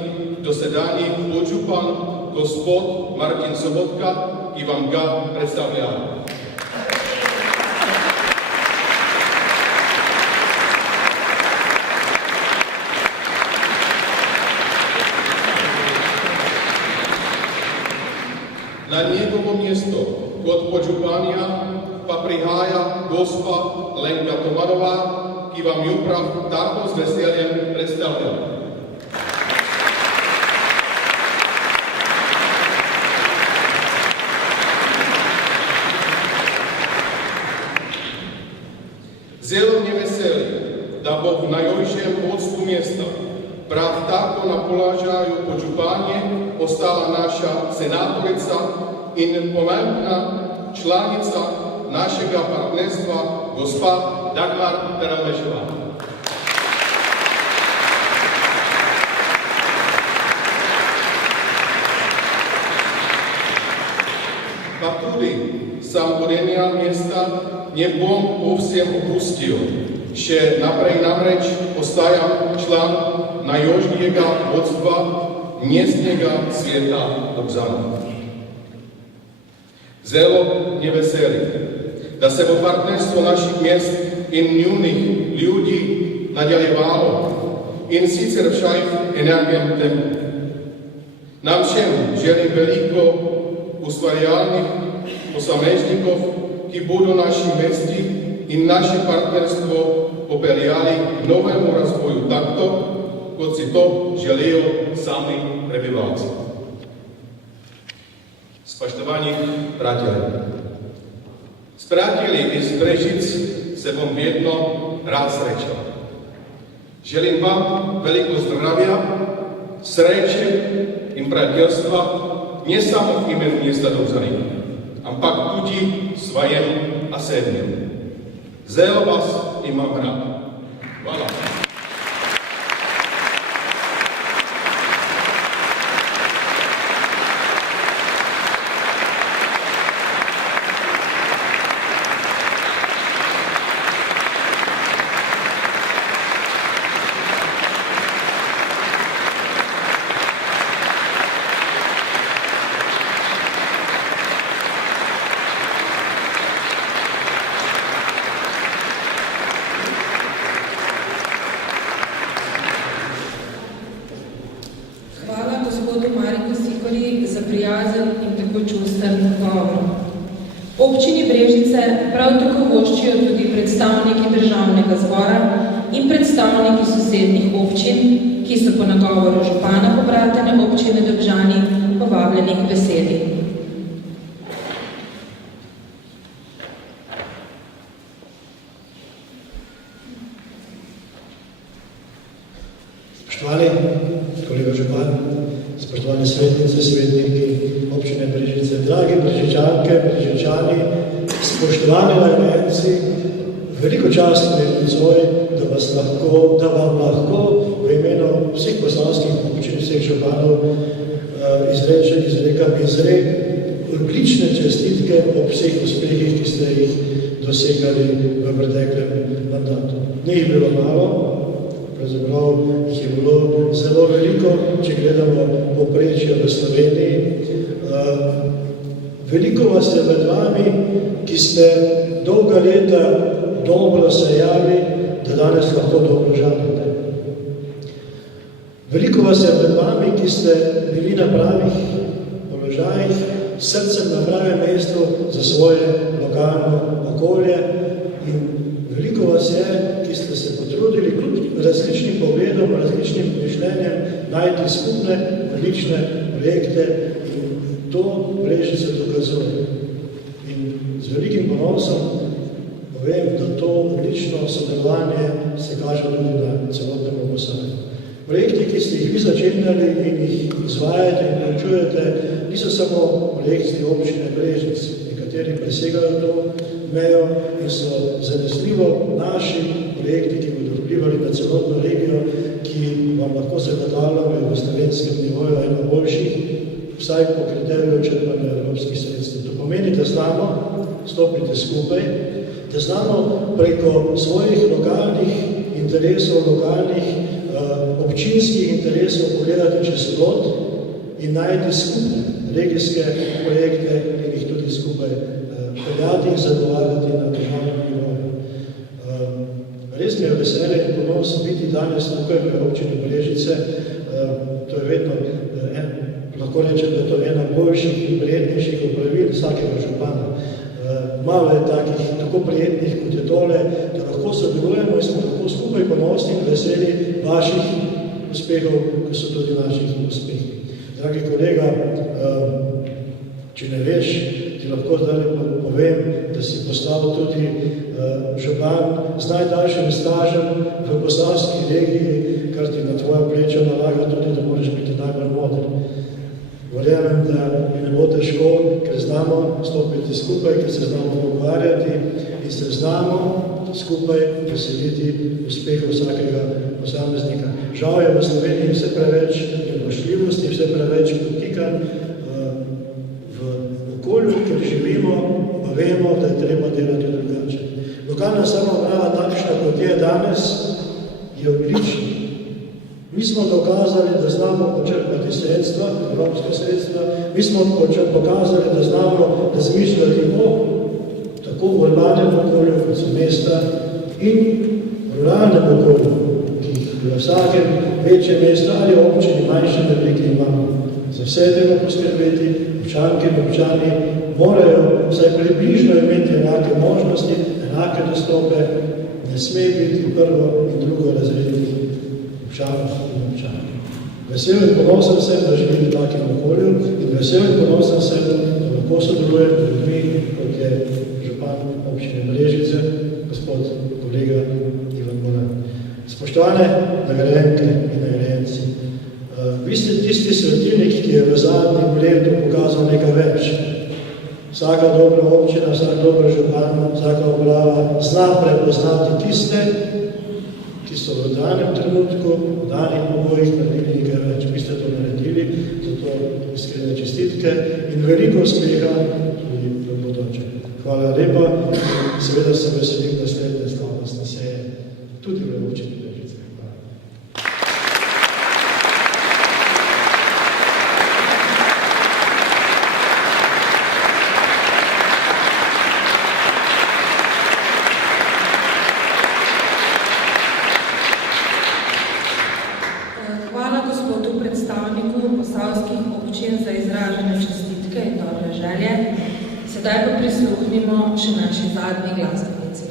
dosedanji podžupan gospod Martin Sobotka, ki vam ga predstavlja. Na njegovo mjesto kot podžupanja pa prihaja gospa Lenka Tomanová, ki vam ju prav tako z veseljem predstavlja. Zelo mne veseli, da bo v najojšem vodstvu mesta prav tako na položaju podžupanje ostala naša senatorica in pomembna članica našega partnerstva, gospa Dagmar Terelmešová. Pa tudi sam vodenja mesta ne bom povsem opustil. Še naprej namreč ostajam član najjožnijega vodstva mestnega sveta Dobřany. Zelo mne veseli, da se bo partnerstvo naših mest in njunih ljudi nadaljevalo in sicer vsaj energijem tempu. Nam všem želim veliko ustvarjalnih posameznikov, ki bodo naši mesti in naše partnerstvo popeljali k novemu razvoju tako, kot si to želijo sami prebivalci. Spoštovani prijatelji, s prijatelji iz Brežic se bom vedno rad srečal. Želim vam veliko zdravja, sreče in prijateljstva, ne samo v imenu mesta Dobzani, ampak tudi svojim osebnim. Zelo vas imam rad. Hvala. Občini Brežice prav tako voščijo tudi predstavniki državnega zbora in predstavniki sosednjih občin, ki so po nagovoru župana pobratene občine Dobžani povabljeni k besedi. Spoštovani kolega župan, spoštovane svetnice, svetniki občine Brežice, dragi Brežičanke, Brežičani, spoštovani nagrajenci, veliko čast mi je nocoj, da vam lahko v imenu vseh poslanskih občin, vseh županov izrekam odlične čestitke ob vseh uspehih, ki ste jih dosegali v preteklem mandatu. Ni jih bilo malo, pravzaprav jih je bilo zelo veliko, če gledamo povprečje v Sloveniji. Veliko vas je med vami, ki ste dolga leta dobro sejali, da danes lahko dobro žanete. Veliko vas je med vami, ki ste bili na pravih položajih, srcem na pravem mestu za svoje lokalno okolje in veliko vas je, ki ste se potrudili kljub različnim pogledom, različnim mišljenjem najti skupne, odlične projekte in to Brežice dokazuje. In z velikim ponosom povem, da to odlično sodelovanje se kaže tudi na celotnem Posavju. Projekti, ki ste jih vi začenjali in jih izvajate in poučujete, niso samo projekti občine Brežic. Nekateri presegajo to mejo in so zanesljivo naši projekti, ki bodo vplivali na celotno regijo, ki vam lahko zagotavljamo v slovenskem nivoju eno boljših, vsaj po kriteriju črpanja evropskih sredstev. To pomeni, da znamo stopiti skupaj, da znamo preko svojih lokalnih interesov, lokalnih občinskih interesov pogledati čez plot in najti skupne regijske projekte in jih tudi skupaj peljati in zagovarjati na državnem nivoju. Res mi je veselje in ponos biti danes tukaj v občini Brežice. To je vedno lahko rečem, da to je ena boljših in prijetnejših opravil vsakega župana. Malo je takih tako prijetnih, kot je tole, da lahko sodelujemo in smo lahko skupaj ponosni in veseli vaših uspehov, ki so tudi naših uspehov. Dragi kolega, če ne veš, ti lahko zdaj povem, da si postal tudi župan z najdaljšim stažem v posavski regiji, kar ti na tvoja pleča nalaga tudi, da moraš biti najbolj moder. Verjamem, da mi ne bo težko, ker znamo stopiti skupaj, ker se znamo pogovarjati in se znamo skupaj veseliti uspehov vsakega posameznika. Žal je v Sloveniji vse preveč nemošljivosti, vse preveč potikanj v okolju, ker živimo, pa vemo, da je treba delati drugače. Lokalna samouprava takšna, kot je danes, je odlična. Mi smo dokazali, da znamo počrpati sredstva, evropske sredstva, mi smo pokazali, da znamo razmišljati o tako tako v urbanem okolju, kot so mesta, in ruralnem okolju, ki v vsakem večjem mestu ali občini, manjšem veliki imamo. Za vse treba poskrbeti, občanke in občani morajo vsaj približno imeti enake možnosti, enake dostope, ne sme biti prvo in drugo razrednih občanov in občanov. Vesel in ponosen sem, da živim v takem okolju in vesel in ponosen sem, da lahko sodelujem z ljudmi, kot je župan občine Brežice, gospod kolega Ivan Moran. Spoštovane nagrajenke in nagrajenci, vi ste tisti svetilnik, ki je v zadnjem letu pokazal nekaj več. Vsaka dobra občina, vsak dober župan, vsaka uprava zna prepoznati tiste, ki so v danem trenutku, v danih pogojih naredili nekaj več. Vi ste to naredili, zato iskrene čestitke in veliko uspeha tudi v bodoče. Hvala lepa. Seveda se veselim naslednje slavnostne seje, tudi v občini Brežice. Hvala. Hvala gospodu predstavniku posavskih občin za izražene čestitke in dobre želje. Sedaj pa prisluhnimo še naši zadnji glasbenici.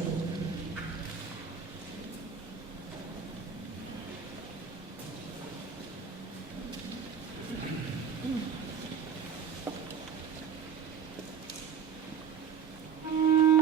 Thank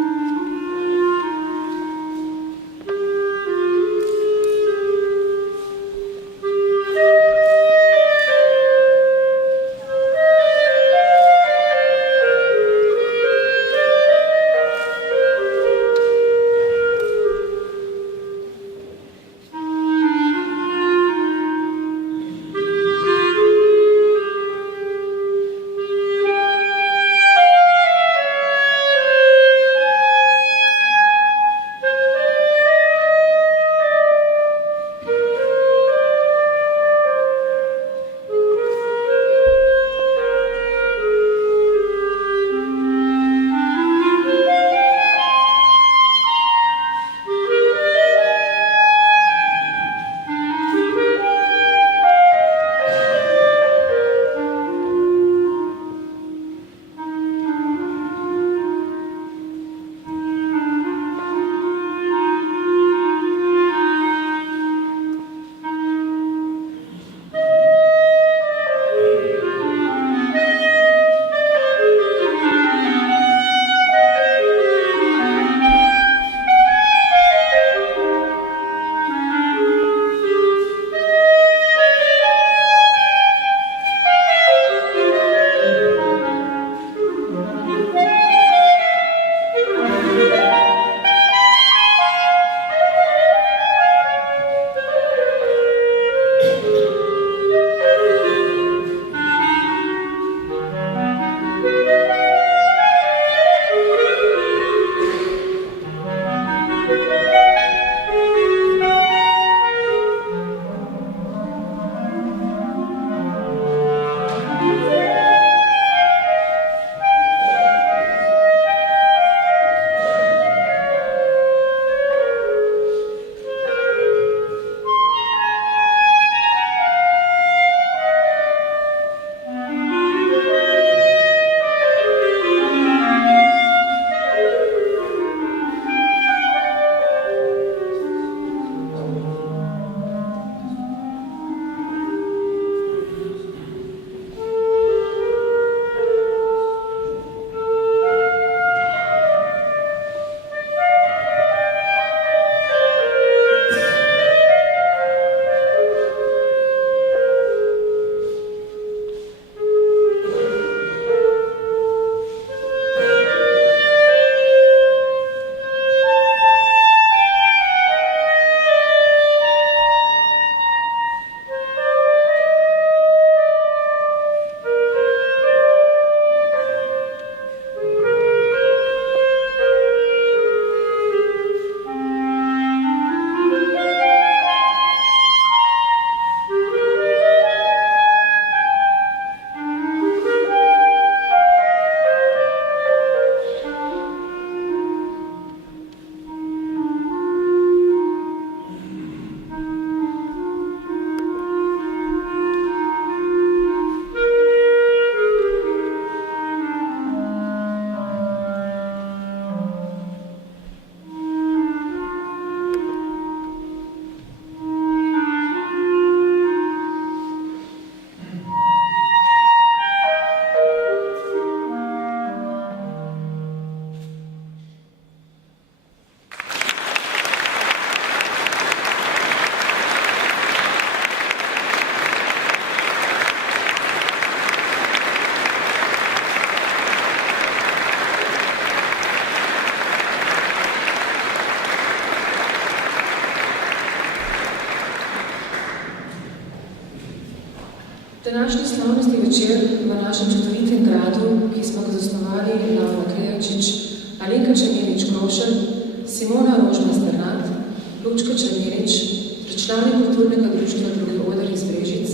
Današnji slavnostni večer v našem čudovitem gradu, ki smo ga zasnovali Laura Krejačič, Alenka Černelič-Grošelj, Simona Rožman-Sternat, Lučka Černelič, člani kulturnega društva Drugi oder iz Brežic,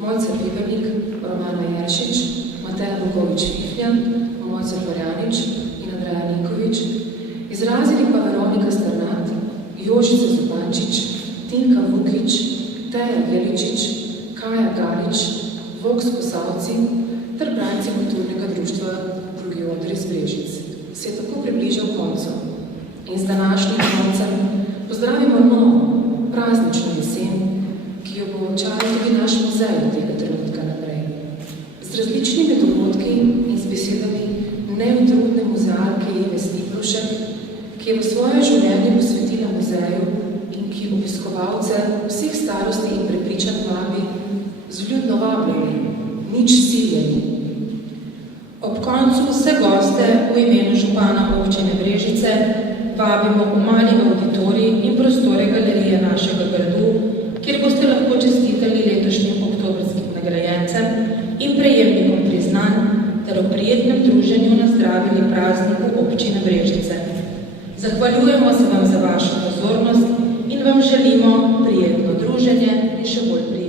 Mojca Pibernik, Romana Jeršič, Mateja Bogovič-Vifnjan, Mojca Florjanič in Andreja Ninkovič, izrazili pa Veronika Sternat, Jožica Zupančič, Tinka Vukič, Teja Veličič, Kaja Galič, Voks Posavci ter branci kulturnega društva Drugi oder iz Brežic. Se je tako približal koncu. In z današnjim koncem pozdravimo novo, praznično jesen, ki jo bo očaril tudi naš muzej od tega trenutka naprej. Z različnimi dogodki in z besedami neutrudne muzealke Ive Stiplušek, ki je v svoje življenje posvetila muzeju in ki obiskovalce vseh starosti in prepričanj vabi z vljudno vabljeni, nič siljeni. Ob koncu vse goste v imenu župana občine Brežice vabimo v mali auditorij in prostore galerije našega gradu, kjer boste lahko čestitali letošnjim oktobrskim nagrajencem in prejemnikom priznanj ter ob prijetnem druženju nazdravili prazniku občine Brežice. Zahvaljujemo se vam za vašo pozornost in vam želimo prijetno druženje in še bolj prijetno.